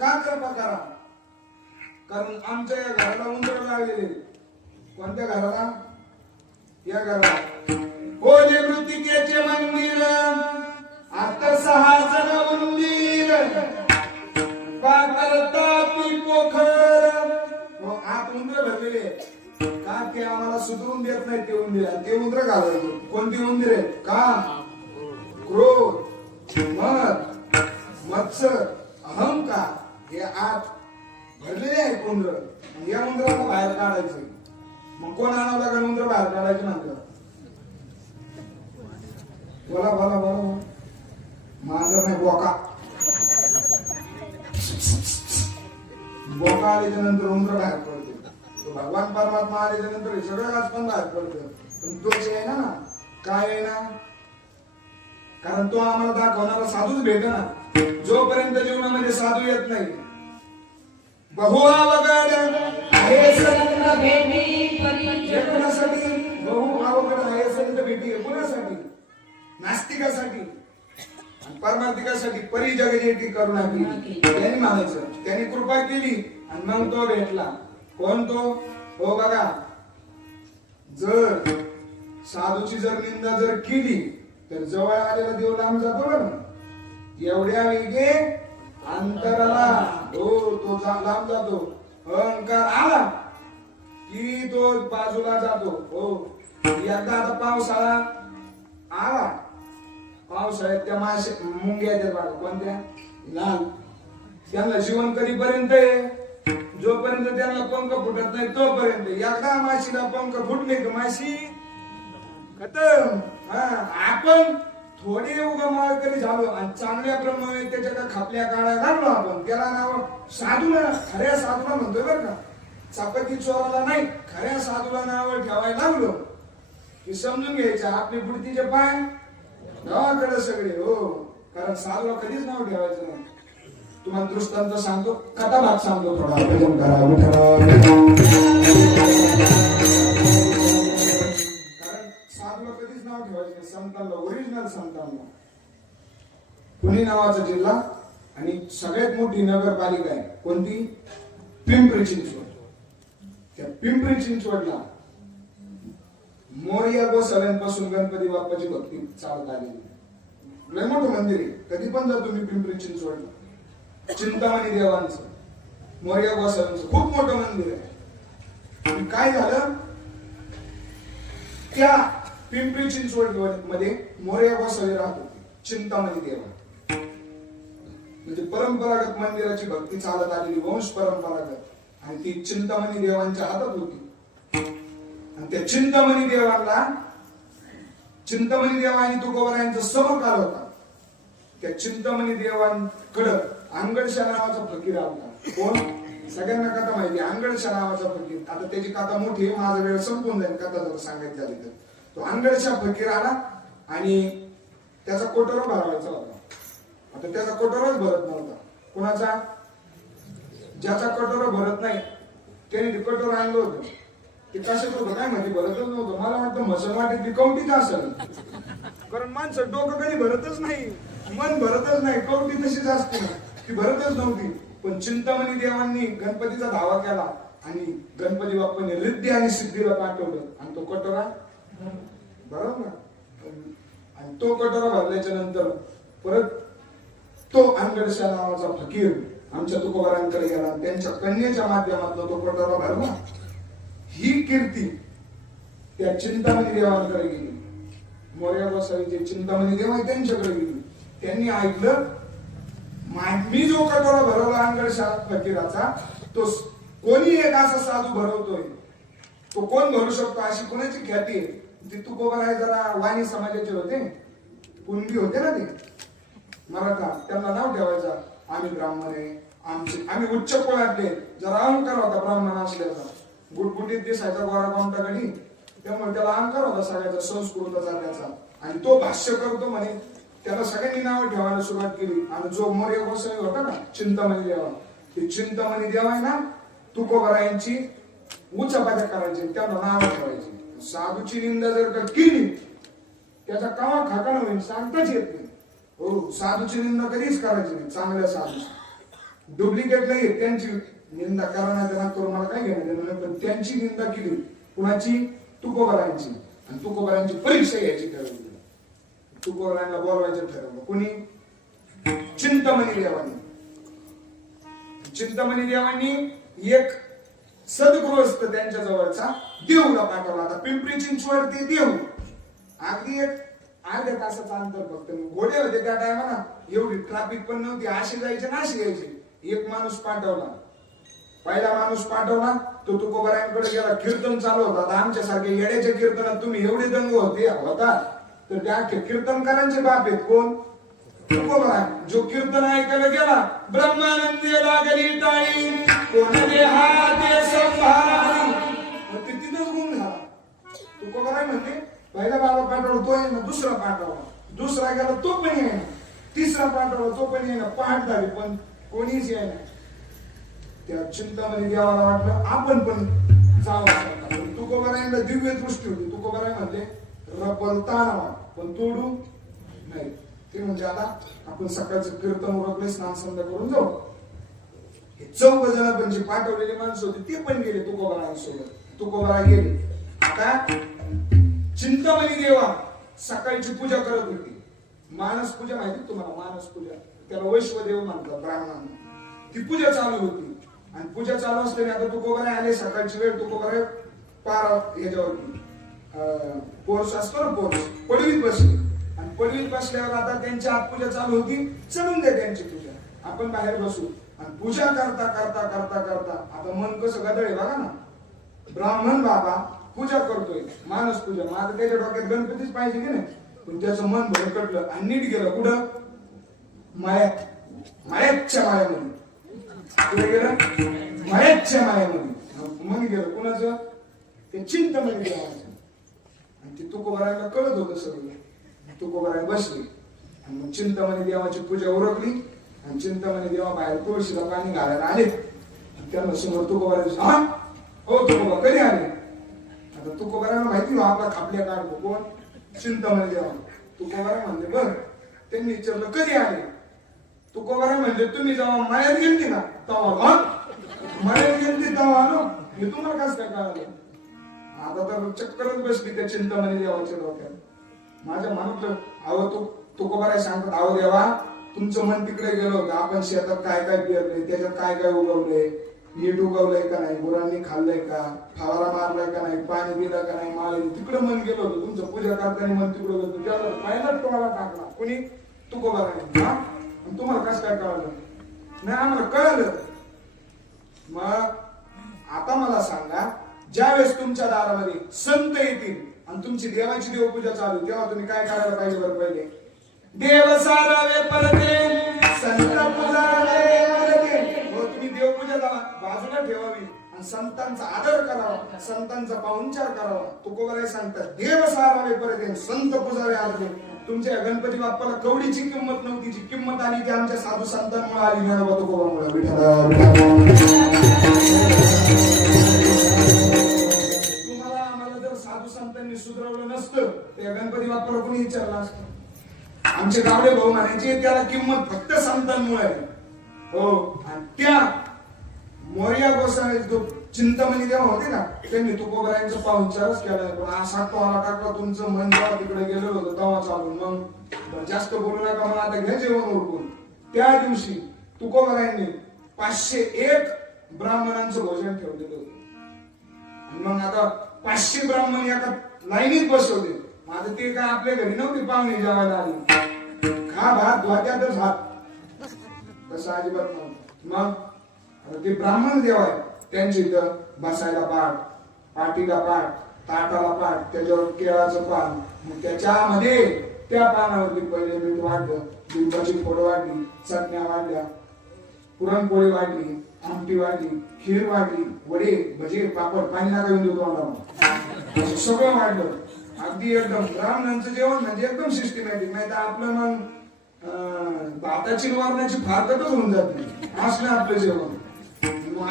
का कृपा करा, कारण आमच्या या घराला उंदर लागलेले. कोणत्या घराला? या घराला. हो मृतिकेचे मंदिर आता 6 जण उंदीर ती पोखर. हो आत उंदर भरलेले का ते आम्हाला सुधरून देत नाही. ते उंदीर, ते उंदर घालायचं. कोणती उंदीर आहे? का क्रोध, मद, मत्सर, अहंकार हे आत भरलेले आहे उंदर. या उंदराला बाहेर काढायचं. मग कोण आणावं लागेल उंदर बाहेर काढायचं नंतर? बोला बोला बोला. माझं नाही बोका. बोका आल्याच्या नंतर उंदर बाहेर पडते. भगवान परमात्मा आल्याच्या नंतर हे सगळं आज पण बाहेर पडतं. पण तोच आहे ना. काय आहे ना? कारण तो आम्हाला दाखवणारा साधूच भेट ना. जोपर्यंत जीवनामध्ये साधू येत नाही. बहुअवघड आहे संत भेटी. कोणासाठी बहु अवघड आहे संत भेटी? कोणासाठी? नास्तिकासाठी आणि परमार्थिकासाठी. परी जगजेटी करुणा केली त्यांनी म्हणायचं. त्यांनी कृपा केली आणि मग तो भेटला. कोण तो? हो बघा, जर साधूची जर निंदा जर केली तर जवळ आलेला देव लांब जातो ना. एवढ्या वेगे अंतराला हो तो लांब जातो. अहंकार आला की तो बाजूला जातो. हो एकदा आता पावसाळा आला. पावसाळ्यात त्या मासे मुंग्या येतात बघा. कोणत्या? लाल. त्यांना जीवन कधीपर्यंत आहे? जोपर्यंत त्यांना पंख फुटत नाही तोपर्यंत. एकदा माशीला पंख फुटले की माशी खतम. आपण थोडे उगमाळ कधी झालो आणि चांगल्या प्रमाणे त्याच्या खापल्या काढायला लागलो. आपण त्याला नाव साधूला, खऱ्या साधूला म्हणतोय बरं का. चापकी चोराला नाही, खऱ्या साधूला नाव ठेवायला लागलो की समजून घ्यायचं आपली बुडतीचे पाय गावाकडे सगळे. हो कारण साधूला कधीच नाव ठेवायचं नाही. तुम्हाला दृष्टांत सांगतो, कथा भाग सांगतो थोडा. भजन करा कारण साधूला कधीच नाव ठेवायचं नाही. संतांना, ओरिजिनल संतांना. पुणे नावाचा जिल्हा आणि सगळ्यात मोठी नगरपालिका आहे. कोणती? पिंपरी चिंचवड. त्या पिंपरी चिंचवडला मोरया गोसाव्यांपासून गणपती बाप्पाची भक्ती चालत आलेली. लय मोठं मंदिर आहे. कधी पण जर तुम्ही पिंपरी चिंचवडला चिंतामणी देवांचं, मोरया गोसाव्यांचं खूप मोठं मंदिर आहे. काय झालं? त्या पिंपरी चिंचवड मध्ये मोरया गोसावी राहत होते. चिंतामणी देवा म्हणजे परंपरागत मंदिराची भक्ती चालत आलेली, वंश परंपरागत. आणि ती चिंतामणी देवांच्या हातात होती. आणि त्या चिंतामणी देवांना, चिंतामणी देवा आणि तुकोबरायांचा समकाल होता. त्या चिंतामणी देवांकडं अंगडशा नावाचा फकीर आला. कोण? सगळ्यांना कथा माहिती. अंगडशा नावाचा फकीर. आता त्याची कथा मोठी आहे, माझा वेळ संपून जाईल कथा जर सांगायची झाली तर. तो अंगडशा फकीर आला आणि त्याचा कोटरा भरवायचा होता. आता त्याचा कोटराच भरत नव्हता. कोणाचा? ज्याचा कटोरा भरत नाही त्याने ते कटोरा आणलं होतं. ते कशाच होतं काय माहिती, भरतच नव्हतं. मला वाटतं मसल वाटेत कवटीच असेल. कारण माणसं डोकं कधी भरतच नाही, मन भरतच नाही. कवटी तशीच असते ना, ती भरतच नव्हती. पण चिंतामणी देवांनी गणपतीचा धावा केला आणि गणपती बाप्पाने रिद्धी आणि सिद्धीला पाठवलं आणि तो कटोरा बरोबर. आणि तो कटोरा भरल्याच्या नंतर परत तो अंगडशा नावाचा फकीर आमच्या तुकोबारांकडे गेला. त्यांच्या कन्येच्या माध्यमातून तो कटोरा भरला. ही कीर्ती त्या चिंतामणी देवांकडे गेली. मोरया गोसावीचे चिंतामणी देव आहे त्यांच्याकडे गेली. त्यांनी ऐकलं मी जो कटोरा भरवला अंगडशा फकीराचा, तो कोणी एक असा साधू भरवतोय, तो कोण भरू शकतो अशी कोणाची ख्याती आहे. ते तुकोबाराय जरा वाणी समाजाचे होते, कुणबी होते ना ते मराठा. त्यांना नाव ठेवायचं आम्ही ब्राह्मण आहे, आम्ही उच्च कुळातले. जरा अहंकार होता ब्राह्मण असल्याचा. गुटगुटीत दिसायचा गोरा कोणताकडे, त्यामुळे त्याला अहंकार होता सगळ्याचा, संस्कृताचा त्याचा. आणि तो भाष्य करतो म्हणे. त्याला सगळ्यांनी नावं ठेवायला सुरुवात केली. आणि जो मोरया गोसावी होता ना चिंतामणी देवा, ते चिंतामणी देवा आहे ना तुकोबारायांची उच्चापात्या करायची, त्यांना नावं ठेवायची. साधूची निंदा जर का केली त्याचा कावा खाकाना होईल सांगताच येत नाही. हो साधूची निंदा कधीच करायची नाही. चांगल्या साधू डुप्लिकेट नाही, त्यांची निंदा करा नाही तर करू, मला काय घेणं देणं नाही, पण त्यांची निंदा केली कुणाची? तुकोबारायांची. आणि तुकोबारायांची परीक्षा घ्यायची ठरवली. तुकोबारायांना बोलवायचं ठरवलं. कुणी? चिंतामणी देवानी. चिंतामणी देवांनी एक सद्गृहस्थ त्यांच्या जवळचा देऊला पाठवला. आता पिंपरी चिंचवड ते देऊ अगदी एक अर्ध्या तासाचा अंतर फक्त. घोडे होते त्या टायमाला, एवढी ट्रॅफिक पण नव्हती, असे जायचे ना असे यायचे. एक माणूस पाठवला, पहिला माणूस पाठवला तो तुकोबारायांकडे गेला. कीर्तन चालू होता. आता आमच्यासारखे येड्याच्या कीर्तनात तुम्ही एवढे दंग होता तर त्या कीर्तनकारांचे बाप आहेत कोण? तुकोबाराय. जो कीर्तन ऐकायला गेला, ब्रह्मानंदे लागली टाळी, कोणते हाते संभाळी, ते तिथंच गुण झाला. तुकोबाराय म्हणते पहिला बाबा पाठवला तो आहे ना, दुसरा पाठवला, दुसरा गेला तो पण आहे ना, तिसरा पाठवला तो पण आहे ना. पहाट झाली पण कोणीच आहे ना. त्या चिंतामणी देवाला वाटलं आपण पण जावं. तुकोबारायांना दिव्य दृष्टी होती. तुकोबाराय म्हणते रपलता पण तोडू नाही. ते म्हणजे आता आपण सकाळचं कीर्तन उरकले, स्नान संध्या करून जाऊ. हे 14 जण पण जे पाठवलेले माणसं होते ते पण गेले तुकोबारायांसोबत. तुकोबाराय गेले. आता चिंतामणी देवा सकाळची पूजा करत होती. मानस पूजा माहिती तुम्हाला? मानस पूजा, त्याला वैश्वदेव म्हणतात ब्राह्मणांना. ती पूजा चालू होती. आणि पूजा चालू असताना आता तुकोबाराय आले. सकाळची वेळ. तुकोबाराय पार ह्याच्यावरती पोर्स असतो ना, पोर्स पडवीत बसले. आणि पडवीत बसल्यावर आता त्यांची आत पूजा चालू होती. चलून दे त्यांची पूजा, आपण बाहेर बसू. आणि पूजा करता करता करता करता आता मन कसं गदळ आहे बघा ना. ब्राह्मण बाबा पूजा करतोय, मानस पूजा. माझं त्याच्या डोक्यात गणपतीच पाहिजे की नाही, पण त्याचं मन भरकटलं आणि नीट गेलं कुठं? मायाच्या मायामध्ये. कुठे गेलं? मायाच्या मायामध्ये मन गेलं. कुणाचं? ते चिंतामणी देवाचं. आणि ते तुकोबारायला कळत होतं सगळं. तुकोबाराय बसले आणि मग चिंतामणी देवाची पूजा उरकली. आणि चिंतामणी देवा बाहेर तुळशीला पाणी घालायला आले. त्यांना समोर तुकोबाराय, हा हो तुकोबा कधी आले? आता तुकोबारायला माहिती हो आपला खापल्या काढतो कोण? चिंतामणी देवा. तुकोबाराय म्हणले बर. त्यांनी विचारलं कधी आले? तुकोबाराय म्हणजे तुम्ही जेव्हा मायात गेलती ना तेव्हा. मायात गेलती तेव्हा आलो. हे तुम्हाला कसं काय कळालं? आता तर चक्करच बसली त्या चिंतामणी देवाच्या डोक्यात. माझ्या मनातलं अहो तुकोबाराय सांगतात, अहो देवा तुमचं मन तिकडे गेलं होतं. आपण शेतात काय काय पेरलंय, त्याच्यात काय काय उगवलंय, नीट उगवलंय का नाही, गुरांनी खाल्लंय का, फवारा मारलाय का नाही, पाणी दिलं का नाही, माल तिकडे मन गेलं होतं. तुमचं पूजा करताना मन तिकडे गेलं. त्याला पहिलाच टोळा टाकला कुणी? तुकोबाराय. हा तुम्हाला कसं काय कळलं? नाही आम्हाला कळलं. मग आता मला सांगा, ज्यावेळेस तुमच्या दारामध्ये संत येतील आणि तुमची देवाची देवपूजा चालू, तेव्हा तुम्ही काय करायला पाहिजे? बरं पहिले देव सारावे परते, संत पुजावे परते. तुम्ही देवपूजा बाजूला ठेवावी आणि संतांचा आदर करावा, संतांचा पाहुणचार करावा. तुकोबाराय सांगतात देव सारावे परते, संत पुजावे आदर. तुमच्या गणपती बाप्पाला कवडीची किंमत नव्हती, जी किंमत आली ती आमच्या साधू संतांमुळे आली. ज्ञानोबा तुकोबामुळे. तुम्हाला आम्हाला जर साधू संतांनी सुधरवलं नसतं त्या गणपती बाप्पाला कोणी विचारलं असतं? आमचे गावडे भाऊ म्हणायचे त्याला किंमत फक्त संतांमुळे आहे. हो. आणि त्या मोर्या गोसावी जो चिंतामणी देवा होते ना, त्यांनी तुकोबारायांचा पाहुणचारच केला. पण असा टोला टाकला तुमचं मन जेव्हा तिकडे गेलेलं होतं तेव्हा चालून. मग जास्त बोलू नका, मला आता घ्या जेवण उरकून. त्या दिवशी तुकोबारायांनी 501 ब्राह्मणांचं भोजन ठेवलेलं होतं. मग आता 500 ब्राह्मण एका लाईनीत बसवले. माझं ते काय आपल्या घरी नव्हती पाहुणे जेवायला आली. खा भात वाट्यातच भात, तसं अजिबात नव्हतं. मग ते ब्राह्मण देव आहे त्यांच्या इथं बसायला पाठ, पाठीला पाठ, ताटाला पाठ, त्याच्यावर केळाचं पान. मग त्याच्यामध्ये त्या पानावरती पहिले मीठ वाढलं, लिंबाची फोड वाढली, चटण्या वाढल्या, पुरणपोळी वाढली, आमटी वाढली, खीर वाढली, वडे, भजे, पापड, पाणी नका येऊन देतो मला, सगळं वाढलं. अगदी एकदम ब्राह्मणांचं जेवण म्हणजे एकदम सिस्टमॅटिक. नाही तर आपलं मग भाताची वरणाची फारकतच होऊन जाते असलं आपलं जेवण.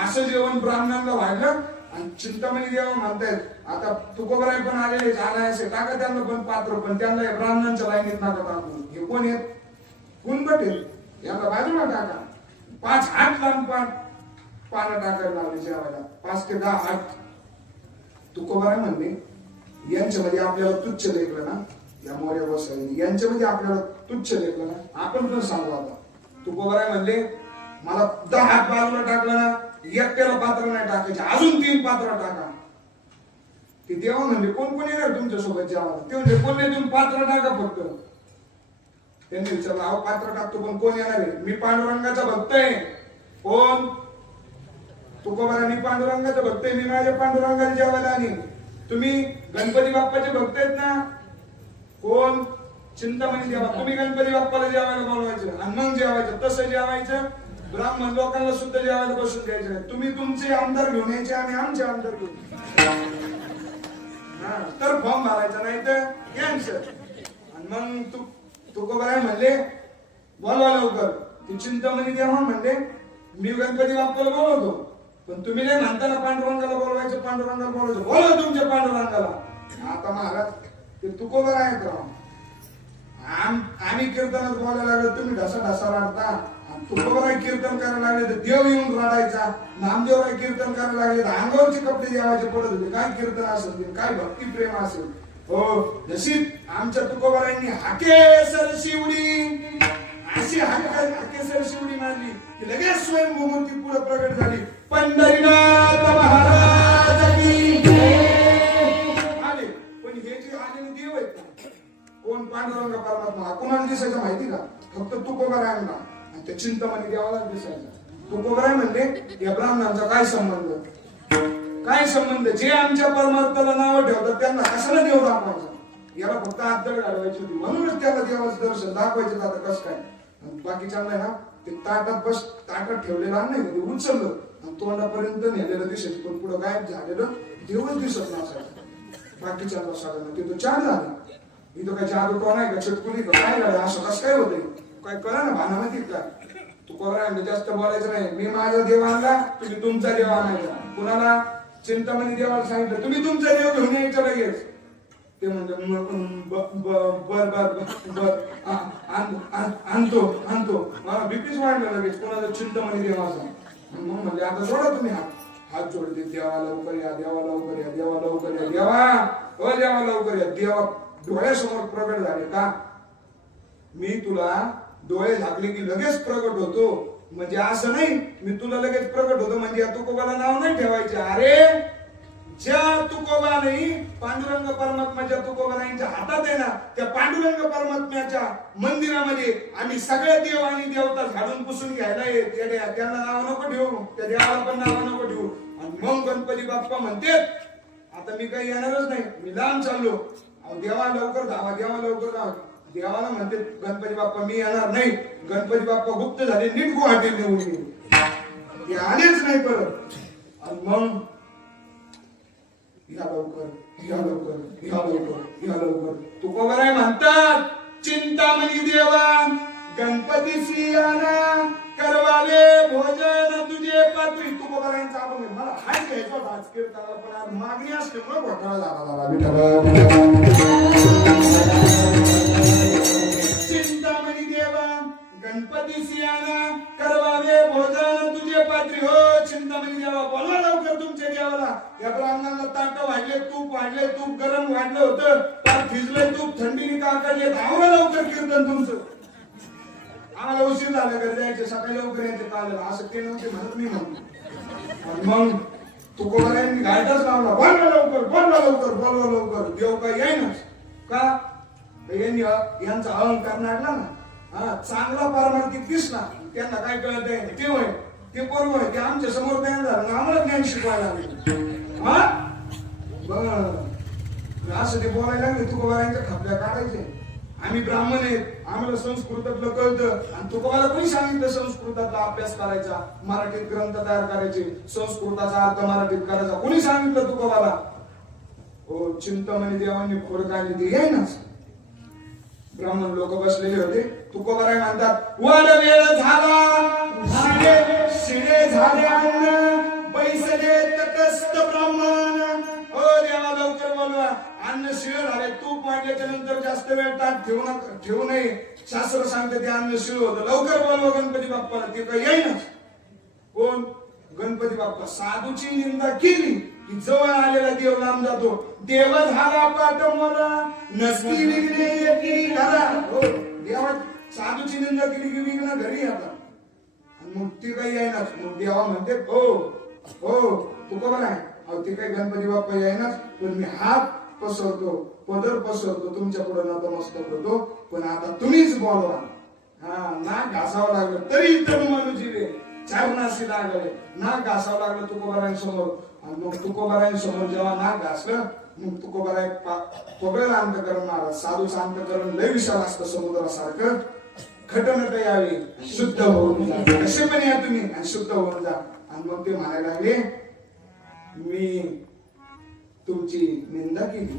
असं जेवण ब्राह्मणांना वाढलं. आणि चिंतामणी देवा म्हणतायत आता तुकोबाराय पण आलेले असे टाका त्यांना पण पात्र, पण त्यांना ब्राह्मणांच्या लाईनीत नका टाकू. हे कोण आहेत? कुणबट आहेत, यांना बाजूला टाका. 5 हात लांब पानं टाकायला लावले जेवायला, 5 ते 10 हात. तुकोबाराय म्हणले यांच्यामध्ये आपल्याला तुच्छ लेखलं ना, या मोऱ्या गोसावी यांच्यामध्ये आपल्याला तुच्छ लेखलं ना, आपण पण सांगू आता. तुकोबाराय म्हणले मला 10 हात बाजूला टाकलं ना, एकट्याला पात्र नाही टाकायचे, अजून 3 पात्र टाका. ते देवा म्हणजे कोण कोण येणार तुमच्या सोबत जेवायला? ते म्हणजे कोण नाही, तुम्ही पात्र टाका फक्त. त्यांनी विचारलं अहो पात्र टाकतो पण कोण येणार आहे? मी पांडुरंगाचा भक्त आहे. कोण? तुकोबारा मी पांडुरंगाचा भक्त आहे, मी माझ्या पांडुरंगाला जेवायला आणि तुम्ही गणपती बाप्पाचे भक्त आहेत ना? कोण? चिंतामणी देवा. तुम्ही गणपती बाप्पाला जेवायला बोलवायचं आणि मग जेवायचं. तसं जेवायचं ब्राह्मण लोकांना सुद्धा जेवायला बसून द्यायचं नाही. तुम्ही तुमचे आमदार घेऊन यायचे आणि आमचे आमदार घेऊन तर फॉर्म भरायचा नाही तर कॅन्सर. आणि मग तुकोबाराय म्हणले बोलवा लवकर. ती चिंतामणी देवा म्हणले मी गणपती बाप्पाला बोलवतो पण तुम्ही नाही म्हणताना पांडुरंगाला बोलवायचं, पांडुरंगाला बोलवायचं. बोलवा तुमच्या पांडुरंगाला. आता महाराज ते तुकोबाराय आहेत राव. आम्ही कीर्तनात बोलायला लागलो, तुम्ही ढसा ढसा रडता. तुकोबाराय कीर्तन करायला लागले तर देव येऊन रडायचा. नामदेवराय कीर्तन करायला लागले तर अंगावरचे कपडे देवाचे पडत होते. काय कीर्तन असेल, काय भक्ती प्रेम असेल. हो नशीब आमच्या तुकोबारायांनी हाकेसर शिवडी अशी हाकेसर शिवडी मारली की लगेच स्वयंभूमूर्ती पुढे प्रगट झाली. पंढरीनाथ महाराज की आले. पण हे जे आलेले देव आहेत ना, कोण? पांडुरंग परमात्मा. कोणाला दिसायचं माहिती का? फक्त तुकोबारायांना आणि त्या चिंतामणी देवाला दिसायचं. तुकोबाराय म्हणले या ब्राह्मणांचा काय संबंध? काय संबंध? जे आमच्या परमार्थाला नाव ठेवतात त्यांना कशाला देव दाखवायचा? याला फक्त आदळ घालवायची होती म्हणूनच त्याला देवाचं दर्शन दाखवायचं. आता कसं काय? बाकीच्या ना ते ताटात ठेवलेलं नाही ते उचललं आणि तोंडापर्यंत नेलेलं दिसायचं पण पुढं गायब झालेलं देवच दिसत नसायचं. बाकीच्या सगळ्यांना ते तो चार झालं. इथं काय जादू कोण आहे का? चटकुली का? काय झालं? असं कसं काय होतंय? काय कळा ना भानामध्ये काय? तुकोबाराय जास्त बोलायचं नाही. मी माझा देव आणला, तुम्ही तुमचा देव आणायचा. कुणाला? चिंतामणी देवाला सांगितलं तुम्ही तुमचा देव घेऊन यायचं लगेच. ते म्हणजे बर बर बर आणतो मला बीपीच वाढलं लगेच. कोणाला? चिंतामणी देवाचा. मग म्हणले आता जोडा तुम्ही हात जोडले. देवा लवकर या, देवा लवकर या, देवा लवकर या, देवा देवा लवकर या. देवा डोळ्यासमोर प्रगट झाले का? मी तुला डोळे झाकले की लगेच प्रगट होतो म्हणजे असं नाही मी तुला लगेच प्रगट होतो म्हणजे या तुकोबाला नाव नाही ठेवायचे. अरे ज्या तुकोबाने पांडुरंग परमात्म्याच्या तुकोबारायांच्या हातात आहे ना, त्या पांडुरंग परमात्म्याच्या मंदिरामध्ये आम्ही सगळे देव आणि देवता झाडून पुसून घ्यायला येत. त्यांना नाव नको ठेवू, त्या देवाला पण नाव नको ठेवू. आणि मग गणपती बाप्पा म्हणते आता मी काही येणारच नाही, मी लांब चाललो. देवा लवकर धावा, देवा लवकर धावा. देवाला म्हणते गणपती बाप्पा मी येणार नाही. गणपती बाप्पा गुप्त झाले, नीट गुवाहाटीला निघून गेले. ते आलेच नाही परत. आणि मग या लवकर या लवकर या लवकर या लवकर. तुकोबाराय म्हणतात चिंतामणी देवा गणपती सियाना करवावे भोजन तुझे पात्री. तुकोबारायांचा आपण मला हाय घ्यायचा होता आज कीर्तनाला पण आज मागणी असल्यामुळे घोटाळा झाला. चिंतामणी देवा गणपती सियाना करवावे भोजन तुझे पात्री. हो चिंतामणी देवा बोलवा लवकर तुमच्या देवाला. या ब्राह्मणाला ताट वाढले, तूप वाढले, तूप गरम वाढलं होतं, पार भिजले तूप, थंडीने काकडले. धावा लवकर कीर्तन तुमचं. आम्हाला उशीर झाला घरी जायचे, सकाळी लवकर यायचे काल असं ते नव्हते म्हणत मी म्हणतो. मग तुकोबारायांनी घाटाच लावला, बोलवा लवकर बोलवा लवकर बोलवा लवकर. देव काय येईनच का? यांनी यांचा अहंकार नाडला ना, चांगला पारमार्थिक दिसला. त्यांना काय कळत आहे ते होय ते बरोबर आहे, ते आमच्या समोर ज्ञान झालं आम्हाला ज्ञान शिकवायला लागले. असं ते बोलायला लागले. तुकोबारायांच्या खपल्या काढायचे. आम्ही ब्राह्मण आहेत, आम्हाला संस्कृतातलं कळतं. आणि तुकोबाला कोणी सांगितलं संस्कृतातला अभ्यास करायचा, मराठीत ग्रंथ तयार करायचे, संस्कृताचा अर्थ मराठीत करायचा? कोणी सांगितलं तुकोबाला? हो चिंतामणी देवांनी खोड काढली ते येईनच. ब्राह्मण लोक बसलेले होते. तुकोबाराय म्हणतात वर वेळ झाला, शिणे झाले अन्न, बैसले तटस्थ ब्राह्मण. हो देवा लवकर बोलवा. अन्न शिळ झाले, तूप वाढल्याच्या नंतर जास्त वेळ ताट ठेवू नये. शास्त्र सांगते ते अन्न शिळ होतं. लवकर बोलवा गणपती बाप्पाला. ते काही येईनच. कोण? गणपती बाप्पा. साधूची निंदा केली की जवळ आलेला देव लांब जातो. देव झाला पाठ मोरा, नसती विघ्ने येती घरा. हो, देवा साधूची निंदा केली की विघ्न घरी येतात. मग ती काही येईनाच. मग देवा म्हणते हो हो तू बरं आहे. अहो ते काही गणपती बाप्पा येईनाच, पण मी हात पसरतो, पदर पसरतो, तुमच्या पुढे नतमस्तक होतो. पण आता तुम्हीच बोलवा. हा, नाक घासावं लागलं तरी इतर माणूस जीवे चारणाशी लागले. नाक घासावं लागलं तुकोबारांसमोर. आणि मग तुकोबारांसमोर जेव्हा नाक घासलं, मग तुकोबाराय पगळ अंतकरण महाराज. साधूचं अंतकरण लय विशाल असतं समुद्रासारखं. खटनट यावे, शुद्ध होऊन जा. कसे पण या तुम्ही आणि शुद्ध होऊन जा. आणि मग ते म्हणायला लागले मी तुमची निंदा केली,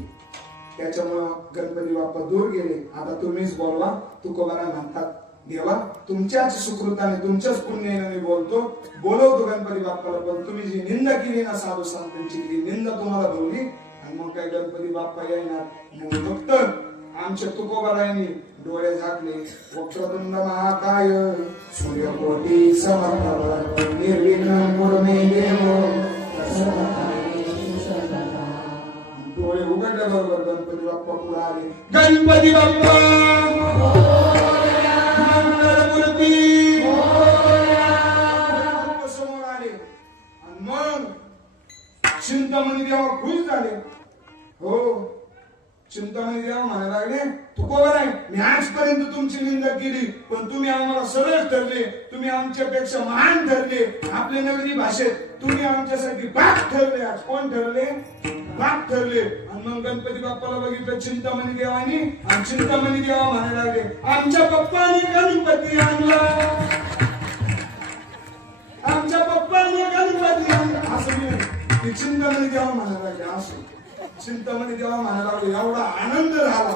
त्याच्यामुळं गणपती बाप्पा दूर गेले. आता तुम्हीच बोलवा. तुकोबारा म्हणतात देवा तुमच्याच सुकृताने तुमच्याच पुण्याने मी बोलवतो गणपती बाप्पाला. पण तुम्ही जी निंदा केली ना साधू संतांची, ती निंदा तुम्हाला बोलली. आणि मग काय गणपती बाप्पा येणार. मग फक्त आमच्या तुकोबारायांनी डोळे झाकले. वक्रतुंड महाकाय सूर्यकोटी समप्रभ निर्विघ्नं कुरु मे देव. डोळे उघडल्याबरोबर गणपती बाप्पा पुढे आले. गणपती बाप्पा मंगलमूर्ती समोर आले. आणि मग चिंतामणी देवा खुश झाले. हो, चिंतामणी देवा म्हणायला लागले तुकोबर आहे, मी आजपर्यंत तुमची निंदा केली, पण तुम्ही आम्हाला सरळ ठरले, तुम्ही आमच्यापेक्षा महान ठरले. आपल्या नगरी भाषेत तुम्ही आमच्यासाठी बाप ठरले. आज कोण ठरले? बाप ठरले. आणि मग गणपती बाप्पाला बघितलं चिंतामणी देवानी. आणि चिंतामणी देवा म्हणायला लागले आमच्या पप्पाने गणपती आणला, आमच्या पप्पाने गणपती आणला. असं मी चिंतामणी देवा म्हणायला लागले. असं चिंतामणी देवा म्हणायला लागले. एवढा आनंद झाला.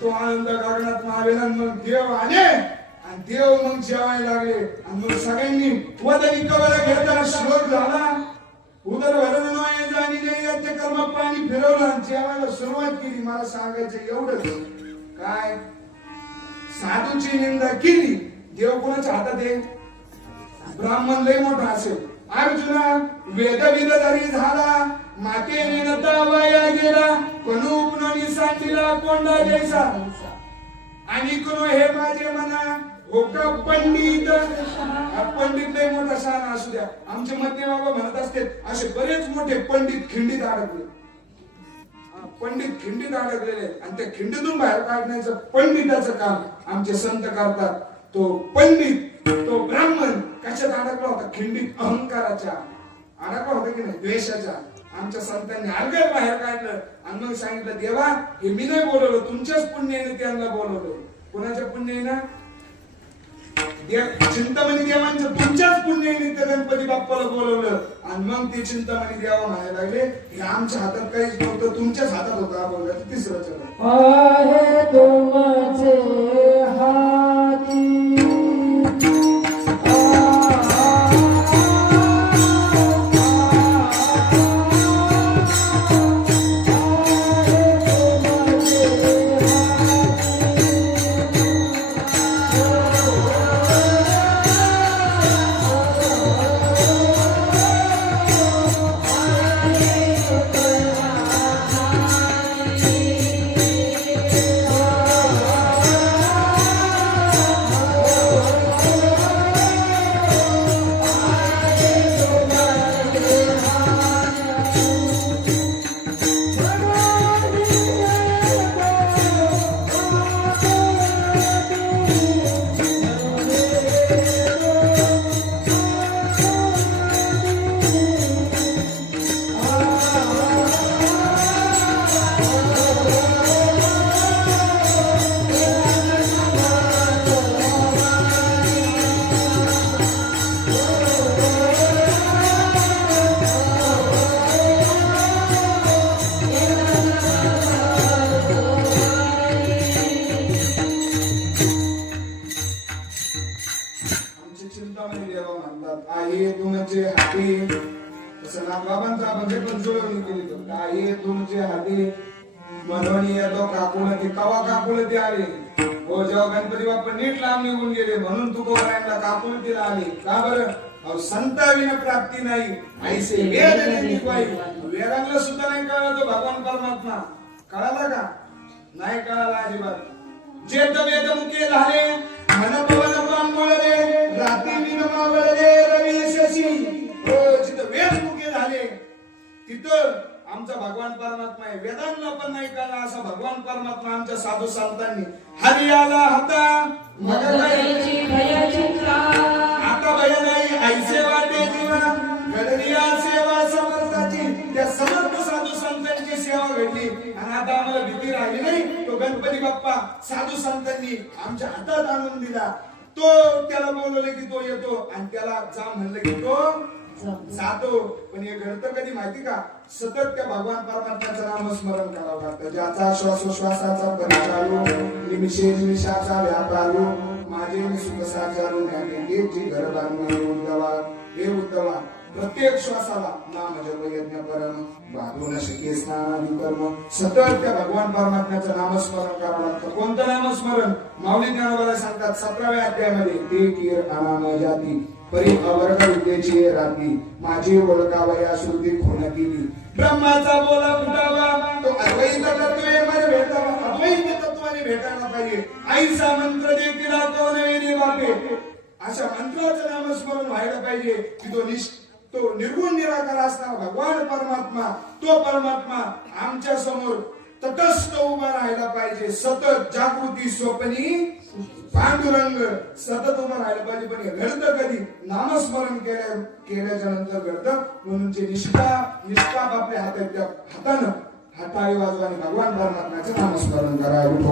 तो आनंद गगनात मावेला. मग देव आले आणि देव मग जेवायला लागले. आणि मग सगळ्यांनी वदनी कवरा घेताना श्लोक झाला. उदर भरण नये जाणी नाही याचे कर्म पाणी फिरवलं आणि जेवायला सुरुवात केली. मला सांगायचं एवढंच काय, साधूची निंदा केली. देव कोणाच्या हातात आहे? ब्राह्मण लय मोठा असेल. अर्जुना वेदविदधारी झाला, मातेने नता वाया गेला, कणूपणी सांगितला कोंडा जैसा. आणि कोण हे माझे म्हणा हो का पंडित. पंडित लय मोठा शहाणा असू द्या. आमचे मध्य बाबा म्हणत असते असे बरेच मोठे पंडित खिंडीत अडकले. पंडित खिंडीत अडकलेले आणि त्या खिंडीतून बाहेर काढण्याचं पंडिताचं काम आमचे संत करतात. तो पंडित, तो ब्राह्मण कशात अडकला होता? खिंडीत अहंकाराच्या अडकला होता की नाही, द्वेषाच्या. आमच्या संतांनी अलगद बाहेर काढलं आणि मग सांगितलं देवा हे मी नाही बोलवलं, तुमच्याच पुण्याने त्यांना बोलवलं. कुणाच्या पुण्याने? चिंतामणी देवांच्या तुमच्याच पुण्याने त्या गणपती बाप्पाला बोलवलं. आणि मग ते चिंतामणी देवा म्हणायला लागले हे आमच्या हातात काहीच नव्हतं, तुमच्याच हातात होतं. आपण तिसरं चरण आहे तुमचे हाती. आहे तुमचे हाती. तसं नागबाबांचा म्हणजे पण जुळवणी केली. तर आहे तुमचे हाती म्हणून येतो काकुळ ते कवा काकुळ ते आले हो जेव्हा गणपती बाप्पा नीट लांब निघून गेले म्हणून तुकोबारायांना काकुळ तिला आले का बरं अहो संताविना प्राप्ती नाही ऐसे वेद नेती पाई वेदांना सुद्धा नाही कळला तो भगवान परमात्मा कळाला का नाही कळाला अजिबात जेत वेद मुखे झाले मन पवन पांगोळले रात्री दिन मावळले रवी शशी हो जिथं वेद मुखे झाले तिथं आमचा भगवान परमात्मा आहे वेदांना पण नाही कळला असा भगवान परमात्मा आमच्या साधू संतांनी हरियाला हाता मग भयाची भयाचिंता आता भय नाही ऐसे वाटे जीवा घडलिया सेवा समर्थाची त्या समर्थ साधू संतांची सेवा घडली आणि आता आम्हाला भीती राहिली नाही तो गणपती बाप्पा साधू संतांनी आमच्या हातात आणून दिला तो त्याला बोलवलं की तो येतो आणि त्याला जा म्हणलं की तो जातो पण हे घडतं कधी माहिती का सतत त्या भगवान परमात्म्याचं नामस्मरण करावं लागतं ज्याचा श्वासोश्वासाचा परिचारू निमिषे निमिषाचा व्यापारू माझे सुख साचारू जी घर बांधणे उद्धवा हे उद्धवा प्रत्येक श्वासाला नाम जप यज्ञ परम बाधू न शके स्नानादी कर्म सतत त्या भगवान परमात्म्याचं नामस्मरण करावं लागतं कोणतं नामस्मरण माऊली ज्ञानोबाला सांगतात 17व्या अध्यायामध्ये ते कीर अनाम जाती परी अवर्ग विद्येची राती माझी ओळखावया श्रुती खून केली ब्रह्माचा बोला फुटावा तो अद्वैत तत्त्वे मध्ये भेटावा अद्वैत तत्वाने भेटायला पाहिजे आईचा मंत्र देखील तो नये बापे अशा मंत्राचं नामस्मरण व्हायला पाहिजे की तो निर्गुण निराकार असणारा भगवान परमात्मा तो परमात्मा आमच्या समोर तटस्थ उभा राहायला पाहिजे सतत जागृती स्वप्नी पांडुरंग सतत उभं राहायला पाहिजे पण हे घडतं कधी नामस्मरण केल्याच्या नंतर घडतं म्हणून जे निष्पाप आपल्या हातात त्या हातानं हाताळी वाजवाने भगवान परमात्म्याचं नामस्मरण करावं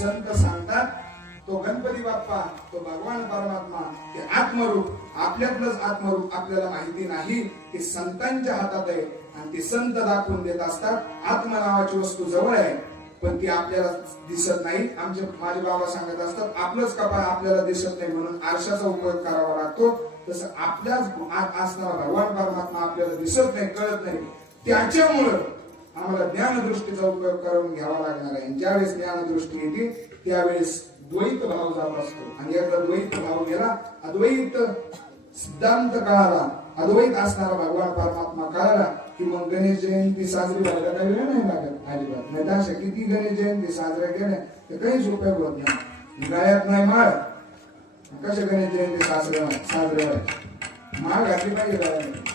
संत सांगतात तो गणपती बाप्पा तो भगवान परमात्मा ते आत्मरूप आपल्यातलंच आत्मरूप आपल्याला माहिती नाही ते संतांच्या हातात आहे आणि ते संत दाखवून देत असतात आत्म नावाची वस्तू जवळ आहे पण ती आपल्याला दिसत नाही माझे बाबा सांगत असतात आपलंच कपाळ आपल्याला दिसत नाही म्हणून आरशाचा उपयोग करावा लागतो तसं आपल्याच आत असणारा भगवान परमात्मा आपल्याला दिसत नाही कळत नाही त्याच्यामुळं आम्हाला ज्ञानदृष्टीचा उपयोग करून घ्यावा लागणार आहे ज्यावेळेस ज्ञानदृष्टी येते त्यावेळेस द्वैत भाव जात असतो आणि एकदा द्वैत भाव गेला अद्वैत सिद्धांत कळाला अद्वैत असणारा भगवान परमात्मा कळाला की मग गणेश जयंती साजरी व्हायला काही वेळ नाही लागत अजिबात नाही तर अशा किती गणेश जयंती साजऱ्या केल्या तर काहीच उपयोग होत नाही गायात नाही माळ कशा गणेश जयंती साजऱ्या माळ घातली पाहिजे गायात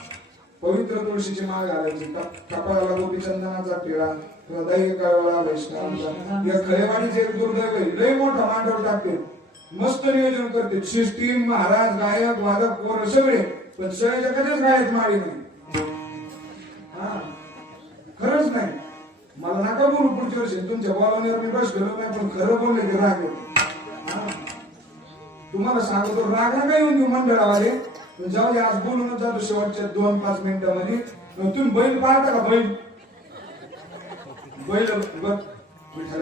पवित्र तुळशीची माळ घालायची, कपाळाला गोपीचंदनाचा टिळा, हृदय कळवळा वैष्णवांचा. या खळेवाडीचे एक दुर्दैव आहे, लय मोठा मांडव टाकते, मस्त नियोजन करते, सिस्टीम, महाराज, गायक, वादक, पोर सगळे, पण सगळ्याच्या कधीच गायक माळी नाही. हा खरंच नाही. मला नका बोलू पुढच्या वर्षी, तुमच्या बोलावण्यावर मी बस गेलो नाही, पण खरं बोलले की राग येतो. तुम्हाला सांगतो राग नका येऊन देऊ मंडळावाले. जाऊ दे, आज बोलूनच जातो शेवटच्या 2-5 मिनिटांमध्ये. तुम्ही बैल पाहता का? बैल बैल बघ, विठ्ठल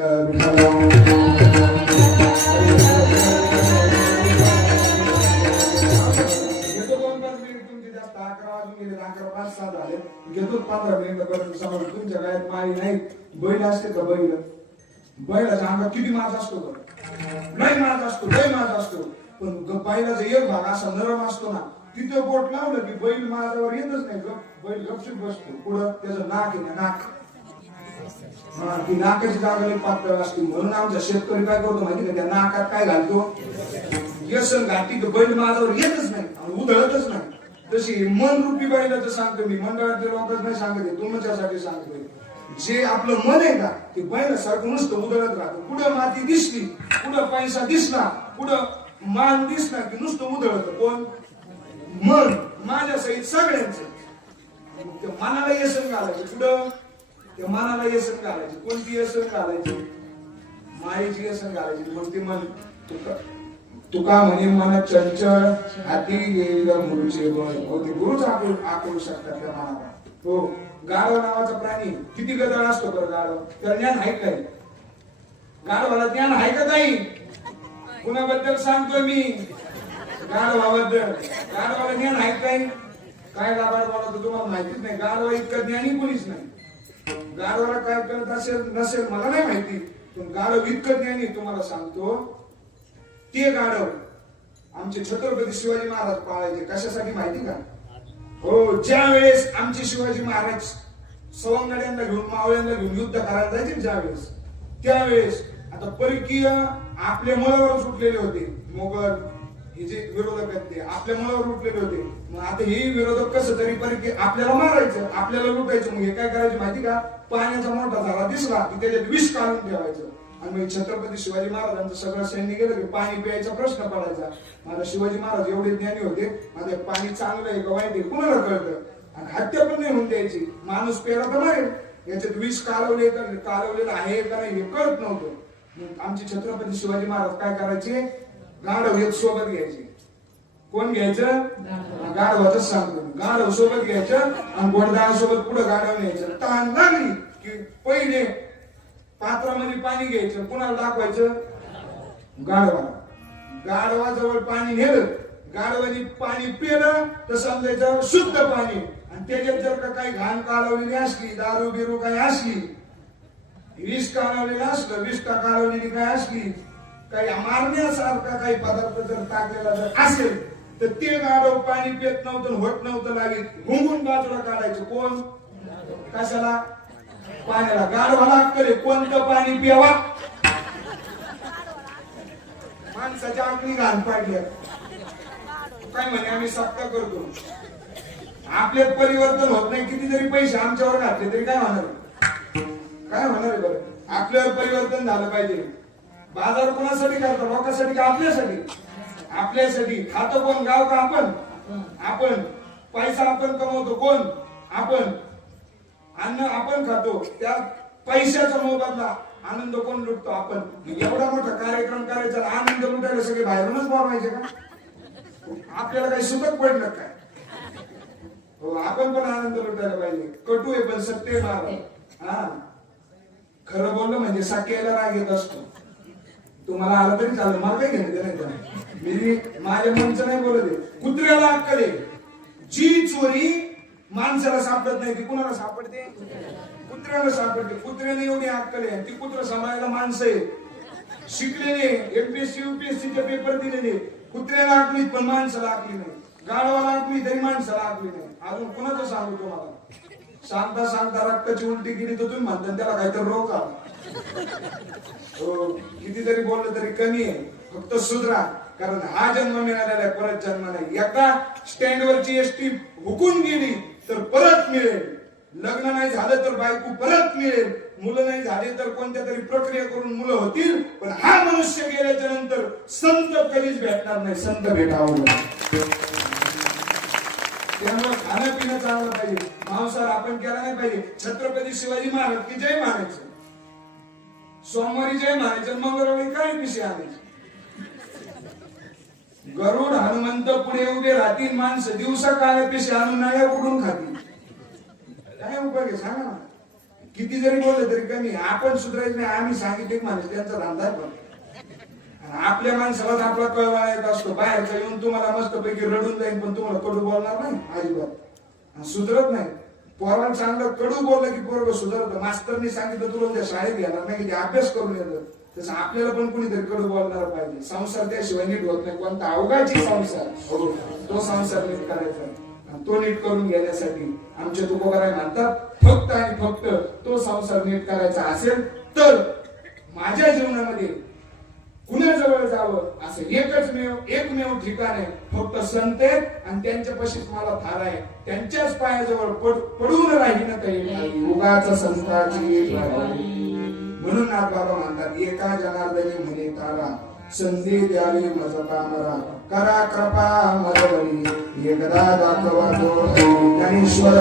घेतो 2-5 मिनिट तुमचे, जास्त 11 वाजून गेले, 11:05-6 झाले, घेतो 15 मिनिटापर्यंत. समोर तुमच्या गायत माळी नाही, बैल असते का? बैलाच्या अंगात किती माज असतो का? लय माज असतो, लय माज असतो. पण बैलाचा एक भाग असा नरम असतो ना, तिथं बोट लावलं की बैल माझ्यावर येतच नाही. बैल गपचूप बसतो. पुढं त्याचं नाक आहे ना, नाक, हा, ती नाकाची जागा लई पातळ असते. म्हणून आमचा शेतकरी काय करतो माहिती का? त्या नाकात काय घालतो? व्यसन घालती. तर बैल माझ्यावर येतच नाही आणि उधळतच नाही. तशी मन रूपी बैलाचं सांगतो मी, मंडळातले लोकच नाही सांगते, तुमच्यासाठी सांगतोय. जे आपलं मन आहे का, ते बैलासारखं नुसतं उधळत राहतं. पुढं माती दिसली, पुढं पैसा दिसला, पुढं मान दिसला की नुसतं उधळत. कोण? मन. माझ्या सहित सगळ्यांचं. त्या मनाला येसन घालायचं. पुढं त्या मनाला येसन घालायची. कोणती येसन घालायची? मायेची येसन घालायची. मग ते मन तुका म्हणे मन चंचल हाती येईल मूळचे बळ. हो, ते गुरुच आकळू शकतात त्या मनाला. हो, गाढव नावाचा प्राणी किती गदळ असतो बरं. गाढव त्याला ज्ञान आहे काय? गाढवाला ज्ञान आहे का काही? कुणाबद्दल सांगतोय मी? गाढवाबद्दल. गाढवाला ज्ञान आहे काय? काय गाढवाला बोलतो तुम्हाला माहितीच नाही. गाढवा इतकं ज्ञानी कोणीच नाही. गाढवाला काय करत असेल नसेल मला नाही माहिती, पण गाढव इतकं ज्ञानी तुम्हाला सांगतो. ते गाढव आमचे छत्रपती शिवाजी महाराज पाळायचे. कशासाठी माहिती का? हो, ज्या वेळेस आमचे शिवाजी महाराज सवंगड्यांना घेऊन, मावळ्यांना घेऊन युद्ध करायला जायचे ज्यावेळेस, त्यावेळेस आता परकीय आपल्या मुळावर उठलेले होते. मोगल हे जे विरोधक आहेत ते आपल्या मुळावर उठलेले होते. मग आता हे विरोधक कसं तरी परकीय आपल्याला मारायचं, आपल्याला लुटायचं. मग हे काय करायचं माहिती का? पाण्याचा मोठा झाला दिसला की त्याच्यात विष काढून ठेवायचं. आणि मग छत्रपती शिवाजी महाराजांचं सगळं सैन्य गेलं की पाणी प्यायचा प्रश्न पडायचा. माझा शिवाजी महाराज एवढे ज्ञानी होते, माझं पाणी चांगलं आहे का वाईट आहे कुणाला कळतं. आणि हत्या पण नाही होऊन द्यायची. माणूस पेला तर मारेल, याच्यात विष कालवलेलं आहे का नाही हे कळत नव्हतं. मग आमचे छत्रपती शिवाजी महाराज काय करायचे? गाढव एक सोबत घ्यायचे. कोण घ्यायचं? गाढवाच सांगतो. गाढव सोबत घ्यायचं आणि गोडदान सोबत पुढे गाढव न्यायचं. तहान लागली की पहिले पात्रामध्ये पाणी घ्यायचं. कुणाला दाखवायचं? गाढवाला. गाढवाजवळ पाणी नेलं, गाढवानी पाणी पिलं तर समजायचं शुद्ध पाणी. आणि त्याच्यात जर का काही घाण कालवलेली असली, दारू बिरू काही असली, विष कालवलेलं असलं, विष्ठा कालवलेली काही असली, काही मारण्यासारखा काही पदार्थ जर टाकलेला जर असेल तर ते गाढव पाणी पित नव्हतं, होत नव्हतं लागेल, हुंगून बाजूला काढायचं. कोण? कशाला? पाण्याला. गाढवाला अक्कल आहे कोणतं पाणी प्यावा. माणसाच्या आकडी घाण पाडल्या. काय म्हणे आम्ही सप्ताह करतो, आपल्यात परिवर्तन होत नाही. किती जरी पैसे आमच्यावर घातले तरी काय होणार? काय होणार आहे बरं? आपल्यावर परिवर्तन झालं पाहिजे. बाजार कोणासाठी करतो? लोकांसाठी का आपल्यासाठी? आपल्यासाठी. खातो कोण? गाव का आपण? आपण. पैसा आपण कमवतो कोण? आपण. अन्न आपण खातो, त्या पैशाचा मोबदला आनंद कोण लुटतो? आपण. एवढा मोठा कार्यक्रम करायचा, आनंद लुटायला सगळे बाहेरूनच बोलवायचे का? आपल्याला काही सुतक पडलं काय? हो, आपण पण आनंद लुटायला पाहिजे. कटू आहे पण सत्य मार. हा, खरं बोललं म्हणजे साक्याला राग येत असतो. तुम्हाला आला तरी चालेल, मला काही घेणं नाही. मी माझ्या मनचं नाही बोलत आहे. कुत्र्याला अक्कल आहे. जी चोरी माणसाला सापडत नाही ती कुणाला सापडते? कुत्र्याला सापडते. कुत्र्याने एवढी अक्कल आहे, ती कुत्र सांभाळायला माणसं आहे, शिकलेले, एमपीएससी युपीएससीचे पेपर दिलेले. कुत्र्याला आकलीत पण माणसाला आकली नाही. गाढवाला आकली तरी माणसाला आकली नाही. अजून कुणाचं सांगू तुम्हाला? सांगता सांगता रक्ताची उलटी केली तर तुम्ही म्हणता त्याला काहीतरी रोग आला. हो, किती जरी बोललं तरी कमी आहे. फक्त सुधरा, कारण हा जन्म मिळालेला आहे, परत जन्म नाही. एकदा स्टँडवरची एसटी हुकून गेली तर परत मिळेल, लग्न नाही झालं तर बायको परत मिळेल, मुलं नाही झाले तर कोणत्या तरी प्रक्रिया करून मुलं होतील, पण हा मनुष्य गेल्याच्या नंतर संत कधीच भेटणार नाही. संत भेटावं. त्यामुळे खाणं पिणं चांगलं पाहिजे, मांसाहार आपण केला नाही पाहिजे. छत्रपती शिवाजी महाराज की जय म्हणायचं, सोमवारी जय म्हणायचं, मंगळवारी काय पिशे आणायचे. गरुड हनुमंत पुढे उभे राहतील, माणसं दिवसा काळ्या पिशे आणून नाळ्या उडून खातील. काय उपयोग आहे सांगा ना. किती जरी बोललं तरी कमी. आपण सुधारायचं नाही, आम्ही सांगितले म्हणायचं त्यांचा धंदा आहे. पण आपल्या माणसालाच आपला कळवा येत असतो. बाहेरचा येऊन तुम्हाला मस्तपैकी रडून जाईल, पण तुम्हाला कडू बोलणार नाही अजिबात, सुधरत नाही. पोराला चांगलं कडू बोललं की पोरग सुधारत. मास्तरनी सांगितलं तुला त्या शाळेत घेणार नाही की ते अभ्यास करून येतं, तसं आपल्याला पण कोणीतरी कडू बोलणार पाहिजे. संसार त्याशिवाय नीट होत नाही. कोणता अवघाची संसार, तो संसार नीट करायचा, तो नीट करून घेण्यासाठी आमचे तुकोबाराय म्हणतात, फक्त आणि फक्त तो संसार नीट करायचा असेल तर माझ्या जीवनामध्ये कुणाजवळ जावं असं एकमेव ठिकाण आहे, फक्त संत आहेत आणि त्यांच्या पशीच मला थार आहे. त्यांच्याच पायाजवळ पडून राहीन काही उगाच संताची. म्हणून नाथबाबा म्हणतात, एका जनार्दनी म्हणे तारा, संधी द्यावी मज कामरा, करा कृपा मजवरी, एकदा दाखवा तो ज्ञानेश्वर.